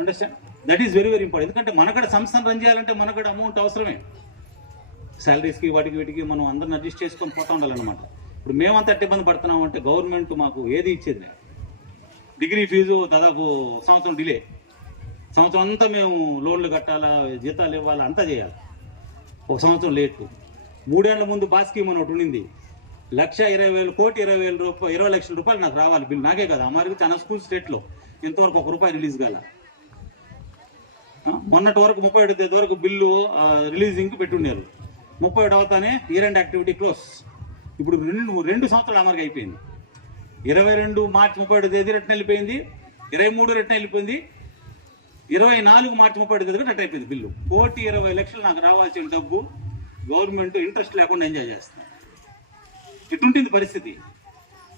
Understand? That is very very important. ఎందుకంటే మనకడ సంస్థను రన్ చేయాలంటే మనకడ అమౌంట్ అవసరమే. శాలరీస్కి వాటికి వీటికి మనం అందరిని అడ్జస్ట్ చేసుకొని పోతా ఉండాలన్నమాట. ఇప్పుడు మేమంతా ఇబ్బంది పడుతున్నాం అంటే గవర్నమెంట్ మాకు ఏది ఇచ్చేది లేదు. డిగ్రీ ఫీజు దాదాపు సంవత్సరం డిలే. సంవత్సరం అంతా మేము లోన్లు కట్టాలా, జీతాలు ఇవ్వాలా, అంతా చేయాలి. ఒక సంవత్సరం లేటు. 3 ఏళ్ల ముందు బాస్ స్కీమ్ అని ఒకటి ఉండింది. 1,20,000 కోటి 20 లక్షల రూపాయలు నాకు రావాలి బిల్. నాకే కదా అమరికి చాలా స్కూల్ స్టేట్లో ఇంతవరకు ₹1 రిలీజ్ కాల. మొన్నటి వరకు 37 తేదీ వరకు బిల్లు రిలీజింగ్కి పెట్టున్నారు. 37 అవుతానే ఇయర్ అండ్ యాక్టివిటీ క్లోజ్. ఇప్పుడు 2 సంవత్సరాలు అమరికి అయిపోయింది. 22 మార్చి 37 తేదీ రిటర్న్ వెళ్ళిపోయింది, 23 రిటర్న్ వెళ్ళిపోయింది, 24 మార్చి 37 తేదీ రిటర్న్ అయిపోయింది బిల్లు. ₹1,20,00,000 నాకు రావాల్సిన డబ్బు గవర్నమెంట్ ఇంట్రెస్ట్ లేకుండా ఎంజాయ్ చేస్తున్నారు. ఇటుంటుంది పరిస్థితి.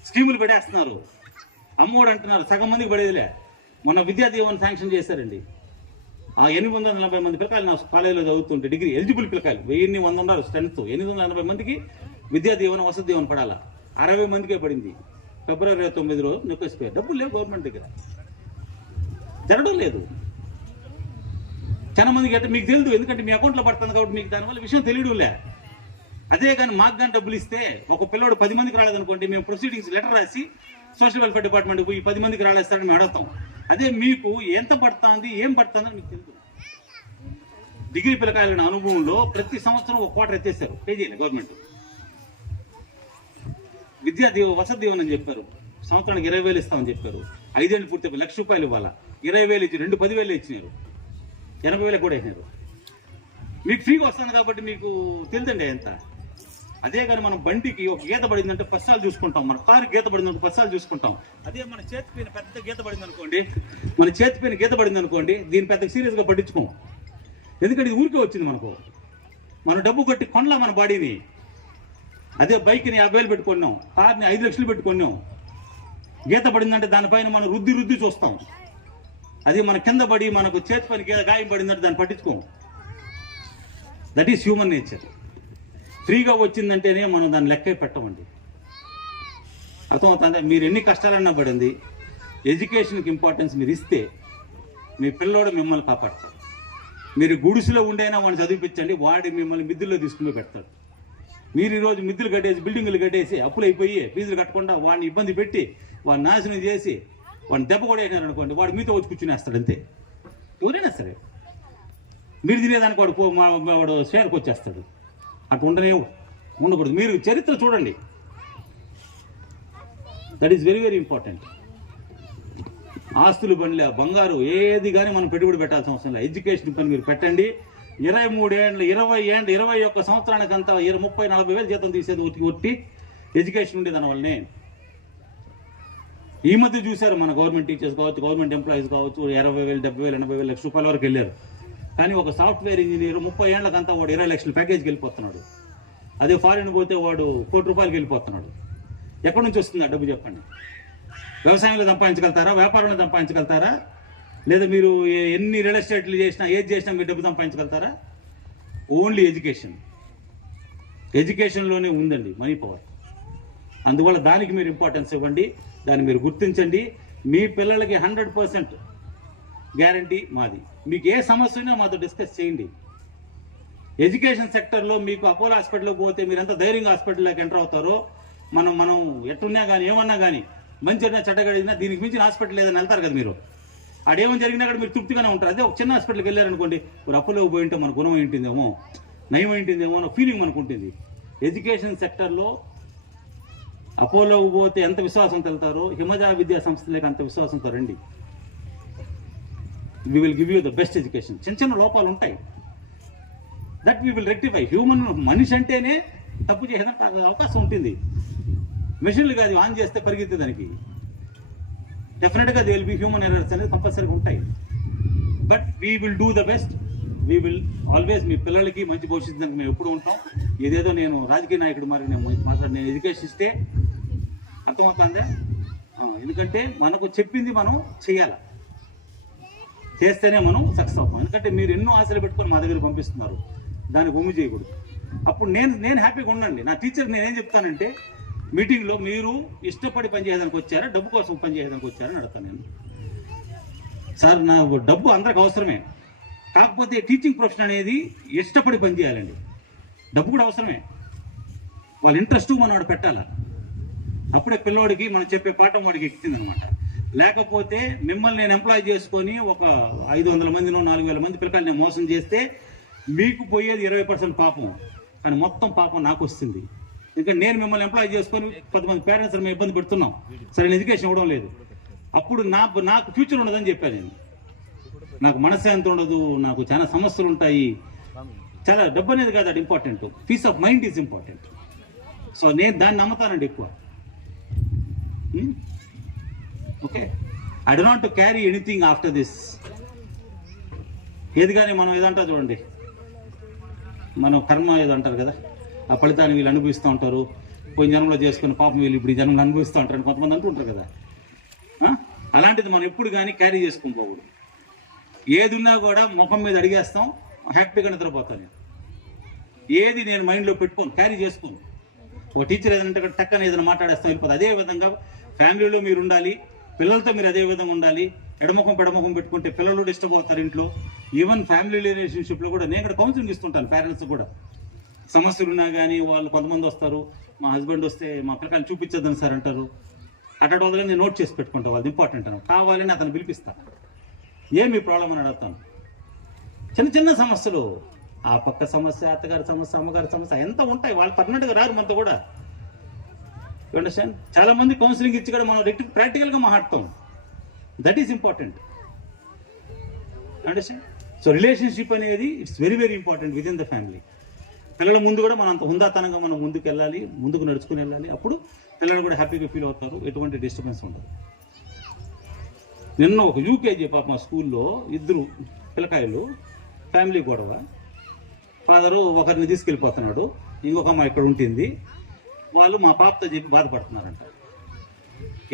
స్కీములు పెట్టేస్తున్నారు, అమ్మోడు అంటున్నారు, సగం మందికి పడేదిలే. మొన్న విద్యా దీవెన శాంక్షన్ చేశారండి. ఆ 840 మంది పిల్లకాయలు నా కాలేజీలో చదువుతుంటే డిగ్రీ ఎలిజిబుల్ పిల్లకాయలు 1100 ఉన్నారు స్ట్రెంత్. 880 మందికి విద్యా దీవెన వసతి దీవెన పడాలా. 60 మందికే పడింది. ఫిబ్రవరి 9 రోజు నొక్కేసిపోయారు. డబ్బులు లేవు గవర్నమెంట్ దగ్గర, జరగడం లేదు. చాలా మందికి అంటే మీకు తెలియదు, ఎందుకంటే మీ అకౌంట్లో పడుతుంది కాబట్టి మీకు దానివల్ల విషయం తెలియడంలే. అదే కానీ మాకు కానీ డబ్బులు ఇస్తే ఒక పిల్లవాడు 10 మందికి రాలేదనుకోండి, మేము ప్రొసీడింగ్స్ లెటర్ రాసి సోషల్ వెల్ఫేర్ డిపార్ట్మెంట్ పోయి 10 మందికి రాలేస్తారని మేము అడుగుతాం. అదే మీకు ఎంత పడుతుంది ఏం పడుతుందో మీకు తెలియదు. డిగ్రీ పిల్లకాయల అనుభవంలో ప్రతి సంవత్సరం ఒక క్వార్టర్ ఎత్తేస్తారు, పే చేయలేదు గవర్నమెంట్. విద్యా వసతి దీవెన అని చెప్పారు, సంవత్సరానికి 20,000 ఇస్తామని చెప్పారు. 5 ఏళ్ళు పూర్తి ₹1,00,000 ఇవ్వాలా. 20,000 ఇచ్చి 10,000 ఇచ్చినారు, 80,000 కూడా వేసినారు. మీకు ఫ్రీగా వస్తుంది కాబట్టి మీకు తెలియదండి ఎంత. అదే కానీ మనం బండికి ఒక గీత పడిందంటే 10 సార్లు చూసుకుంటాం, మన కారు గీత పడిందంటే 10 సార్లు చూసుకుంటాం. అదే మన చేతి పైన పెద్ద గీత పడింది అనుకోండి, దీన్ని పెద్ద సీరియస్గా పట్టించుకోం. ఎందుకంటే ఇది ఊరికే వచ్చింది మనకు. మనం డబ్బు కట్టి కొనలా మన బాడీని. అదే బైక్ని 50,000 పెట్టుకున్నాం, కార్ని 5 లక్షలు పెట్టుకున్నాం. గీత పడిందంటే దానిపైన మనం రుద్ది చూస్తాం. అది మన కింద పడి మనకు చేతి పని గాయం పడిందంటే దాన్ని పట్టించుకోం. That is human nature. ఫ్రీగా వచ్చిందంటేనే మనం దాన్ని లెక్కే పెట్టమండి. అర్థమవుతుందా? మీరు ఎన్ని కష్టాలన్నా పడింది, ఎడ్యుకేషన్కి ఇంపార్టెన్స్ మీరు ఇస్తే మీ పిల్లోడు మిమ్మల్ని కాపాడతాడు. మీరు గుడిసెలో ఉండైనా వాడిని చదివించండి, వాడి మిమ్మల్ని మిద్దుల్లో తీసుకుని పెడతాడు. మీరు ఈరోజు మిద్దులు కట్టేసి బిల్డింగులు కట్టేసి అప్పులు అయిపోయి ఫీజులు కట్టకుండా వాడిని ఇబ్బంది పెట్టి వాడిని నాశనం చేసి వాడిని దెబ్బ కూడా వేసినారు అనుకోండి, వాడు మీతో వచ్చి కూర్చునేస్తాడు అంతే. ఎవరైనా సరే మీరు తినేదానికి వాడు షేర్కి వచ్చేస్తాడు. అటు ఉండకూడదు. మీరు చరిత్ర చూడండి, that is very very important. ఆస్తులు బండ్లే బంగారు ఏది కానీ మనం పెట్టుబడి పెట్టాల్సిన అవసరం లేదు. ఎడ్యుకేషన్ పని మీరు పెట్టండి. 23 ఏళ్ళు 21 సంవత్సరానికి అంతా 30-40 వేలు జీతం తీసేది ఒట్టి ఎడ్యుకేషన్ ఉండే దానివల్లనే. ఈ మధ్య చూశారు మన గవర్నమెంట్ టీచర్స్ కావచ్చు, గవర్నమెంట్ ఎంప్లాయీస్ కావచ్చు, 60,000, 70,000, 80,000 లక్ష రూపాయల వరకు వెళ్ళారు. కానీ ఒక సాఫ్ట్వేర్ ఇంజనీర్ 30 ఏళ్ళకంతా వాడు 20 లక్షల ప్యాకేజ్కి వెళ్ళిపోతున్నాడు. అదే ఫారిన్ పోతే వాడు 1 కోటి రూపాయలకి వెళ్ళిపోతున్నాడు. ఎక్కడి నుంచి వస్తుంది ఆ డబ్బు చెప్పండి? వ్యవసాయంలో సంపాదించగలుగుతారా? వ్యాపారంలో సంపాదించగలుగుతారా? లేదా మీరు ఎన్ని రియల్ ఎస్టేట్లు చేసినా ఏది చేసినా మీరు డబ్బు సంపాదించగలుగుతారా? ఓన్లీ ఎడ్యుకేషన్లోనే ఉందండి మనీ పవర్. అందువల్ల దానికి మీరు ఇంపార్టెన్స్ ఇవ్వండి, దాన్ని మీరు గుర్తించండి. మీ పిల్లలకి 100% గ్యారంటీ మాది. మీకు ఏ సమస్య ఉన్నా మాతో డిస్కస్ చేయండి. ఎడ్యుకేషన్ సెక్టర్లో మీకు అపోలో హాస్పిటల్కి పోతే మీరు ఎంత ధైర్యంగా హాస్పిటల్లోకి ఎంటర్ అవుతారో, మనం ఎట్టున్నా కానీ ఏమన్నా కానీ మంచి చెడ్డగడిగినా దీనికి మించిన హాస్పిటల్ లేదని వెళ్తారు కదా మీరు. ఆడేమని జరిగినా కూడా మీరు తృప్తిగానే ఉంటారు. అదే ఒక చిన్న హాస్పిటల్కి వెళ్ళారనుకోండి, మీరు అపోలో పోయి ఉంటే మన గుణం ఏంటిందేమో, నయం ఏంటిందేమో అన్న ఫీలింగ్ మనకు ఉంటుంది. ఎడ్యుకేషన్ సెక్టర్లో అపోలోకి పోతే ఎంత విశ్వాసంతో వెళ్తారో, హిమజా విద్యా సంస్థలకు అంత విశ్వాసంతో రండి. We will give you the best education. చిన్న లోపాలు ఉంటాయి, దట్ వీ విల్ రెక్టిఫై. మనిషి అంటేనే తప్పు చేసేదానికి అవకాశం ఉంటుంది. మెషిన్లు కాదు ఆన్ చేస్తే పరిగెత్తే దానికి. డెఫినెట్గా they will be human errors అనేది కంపల్సరీగా ఉంటాయి. But we will do the best. We will always మీ పిల్లలకి మంచి భవిష్యత్తు మేము ఎప్పుడు ఉంటాం. ఏదేదో నేను రాజకీయ నాయకుడు మరి నేను ఎడ్యుకేషన్ ఇస్తే అర్థమవుతుందా? ఎందుకంటే మనకు చెప్పింది మనం చేయాలి, చేస్తేనే మనం సక్సెస్ అవుతాం. ఎందుకంటే మీరు ఎన్నో ఆశలు పెట్టుకొని మా దగ్గర పంపిస్తున్నారు, దానికి ఒమ్ము చేయకూడదు. అప్పుడు నేను హ్యాపీగా ఉండండి. నా టీచర్కి నేనేం చెప్తానంటే, మీటింగ్లో మీరు ఇష్టపడి పనిచేయడానికి వచ్చారా, డబ్బు కోసం పనిచేయడానికి వచ్చారని అడుగుతాను నేను. సార్ నా డబ్బు అందరికి అవసరమే, కాకపోతే టీచింగ్ ప్రొఫెషన్ అనేది ఇష్టపడి పనిచేయాలండి. డబ్బు కూడా అవసరమే, వాళ్ళ ఇంట్రెస్ట్ మనం వాడు పెట్టాలా. అప్పుడే పిల్లోడికి మనం చెప్పే పాఠం వాడికి ఎక్కింది అనమాట. లేకపోతే మిమ్మల్ని నేను ఎంప్లాయ్ చేసుకొని ఒక 500 మందినో 4,000 మంది పిల్లకాయలు నేను మోసం చేస్తే మీకు పోయేది 20% పాపం, కానీ మొత్తం పాపం నాకు వస్తుంది. ఎందుకంటే నేను మిమ్మల్ని ఎంప్లాయ్ చేసుకొని 10 మంది పేరెంట్స్ మేము ఇబ్బంది పెడుతున్నాం, సరైన ఎడ్యుకేషన్ ఇవ్వడం లేదు. అప్పుడు నాకు ఫ్యూచర్ ఉండదని చెప్పాను నేను. నాకు మనశ్శాంతి ఉండదు, నాకు చాలా సమస్యలు ఉంటాయి. చాలా డబ్బు అనేది కాదు అది important, peace of mind is important. So నేను దాన్ని నమ్ముతానండి ఎక్కువ. Okay, I do not to carry anything after this. ఏది కానీ మనం ఏదంటా చూడండి, మనం కర్మ ఏదో అంటారు కదా, ఆ ఫలితాన్ని వీళ్ళు అనుభవిస్తూ ఉంటారు. పోయిన జన్మలో చేసుకుని పాపం వీళ్ళు ఇప్పుడు ఈ జన్మలో అనుభవిస్తూ ఉంటారు కొంతమంది అంటుంటారు కదా. అలాంటిది మనం ఎప్పుడు కానీ క్యారీ చేసుకుని పోకూడదు. ఏది ఉన్నా కూడా ముఖం మీద అడిగేస్తాం, హ్యాపీగా నిద్రపోతాను. ఏది నేను మైండ్లో పెట్టుకోను, క్యారీ చేసుకోను. ఒక టీచర్ ఏదంటే టక్కన ఏదైనా మాట్లాడేస్తాం వెళ్ళిపోతుంది. అదే విధంగా ఫ్యామిలీలో మీరు ఉండాలి, పిల్లలతో మీరు అదే విధంగా ఉండాలి. ఎడముఖం పెడముఖం పెట్టుకుంటే పిల్లలు డిస్టర్బ్ అవుతారు ఇంట్లో. ఈవెన్ ఫ్యామిలీ రిలేషన్షిప్లో కూడా నేను ఇక్కడ కౌన్సిలింగ్ ఇస్తుంటాను. పేరెంట్స్ కూడా సమస్యలు ఉన్నా కానీ వాళ్ళు కొంతమంది వస్తారు, మా హస్బెండ్ వస్తే మా పిల్లకాయలు చూపించద్దని సార్ అంటారు. అట్టడి వదలని నేను నోట్ చేసి పెట్టుకుంటాను, వాళ్ళది ఇంపార్టెంట్ అని. కావాలని అతను పిలిపిస్తాను, ఏమి ప్రాబ్లం అని అడుగుతాను. చిన్న చిన్న సమస్యలు, ఆ పక్క సమస్య, అత్తగారి సమస్య, అమ్మగారి సమస్య ఎంత ఉంటాయి. వాళ్ళు పర్మనెంట్గా రారు మనతో కూడా. అండర్స్టాండ్? చాలా మంది కౌన్సిలింగ్ ఇచ్చి కూడా మనం ప్రాక్టికల్గా మాట్లాడతాం. That is important. Understand? So relationship అనేది it's very very important with in the family. పిల్లల ముందు కూడా మనం అంత హుందాతనంగా మనం ముందుకు వెళ్ళాలి, ముందుకు నడుచుకుని వెళ్ళాలి. అప్పుడు పిల్లలు కూడా హ్యాపీగా ఫీల్ అవుతారు, ఎటువంటి డిస్టర్బెన్స్ ఉండదు. నిన్న ఒక యూకేజీ పాప మా స్కూల్లో 2 పిల్లకాయలు ఫ్యామిలీ గొడవ. ఫాదరు ఒకరిని తీసుకెళ్ళిపోతున్నాడు, ఇంకొక అమ్మ ఇక్కడ ఉంటుంది. వాళ్ళు మా పాపతో చెప్పి బాధపడుతున్నారంట.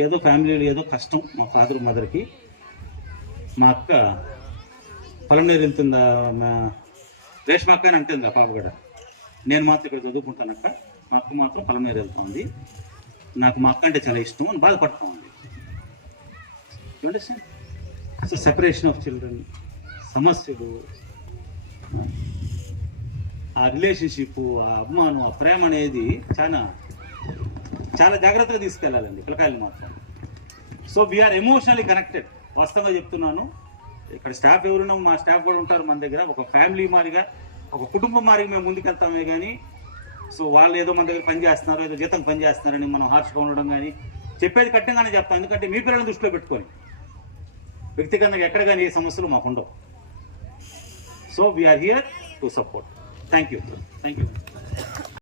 ఏదో ఫ్యామిలీలో ఏదో కష్టం మా ఫాదర్ మదర్కి. మా అక్క పొలం నీరు వెళ్తుందా, రేష్మ అక్క అని అంటుంది ఆ పాప కూడా. నేను మాత్రం ఇక్కడ చదువుకుంటాను అక్క, మా అక్క మాత్రం పలమనేరు వెళ్తుంది, నాకు మా అక్క అంటే చాలా ఇష్టం అని బాధపడతా ఉంది. సో సెపరేషన్ ఆఫ్ చిల్డ్రన్, సమస్యలు, ఆ రిలేషన్షిప్, ఆ అభిమానం, ఆ ప్రేమ అనేది చాలా చాలా జాగ్రత్తగా తీసుకెళ్ళాలండి పిల్లకాయలు మాత్రం. So we are emotionally connected. వాస్తవంగా చెప్తున్నాను, ఇక్కడ స్టాఫ్ ఎవరున్నా మా స్టాఫ్ కూడా ఉంటారు మన దగ్గర. ఒక ఫ్యామిలీ మారిగా, ఒక కుటుంబం మారిగా మేము ముందుకెళ్తామే కానీ, సో వాళ్ళు ఏదో మన దగ్గర పని చేస్తున్నారు, ఏదో జీతం పని చేస్తున్నారని మనం హార్ష్గా ఉండడం కానీ, చెప్పేది కఠినంగానే చెప్తాం. ఎందుకంటే మీ పిల్లల్ని దృష్టిలో పెట్టుకొని వ్యక్తిగతంగా ఎక్కడ కానీ ఏ సమస్యలు మాకు ఉండవు. So we are here to support. Thank you.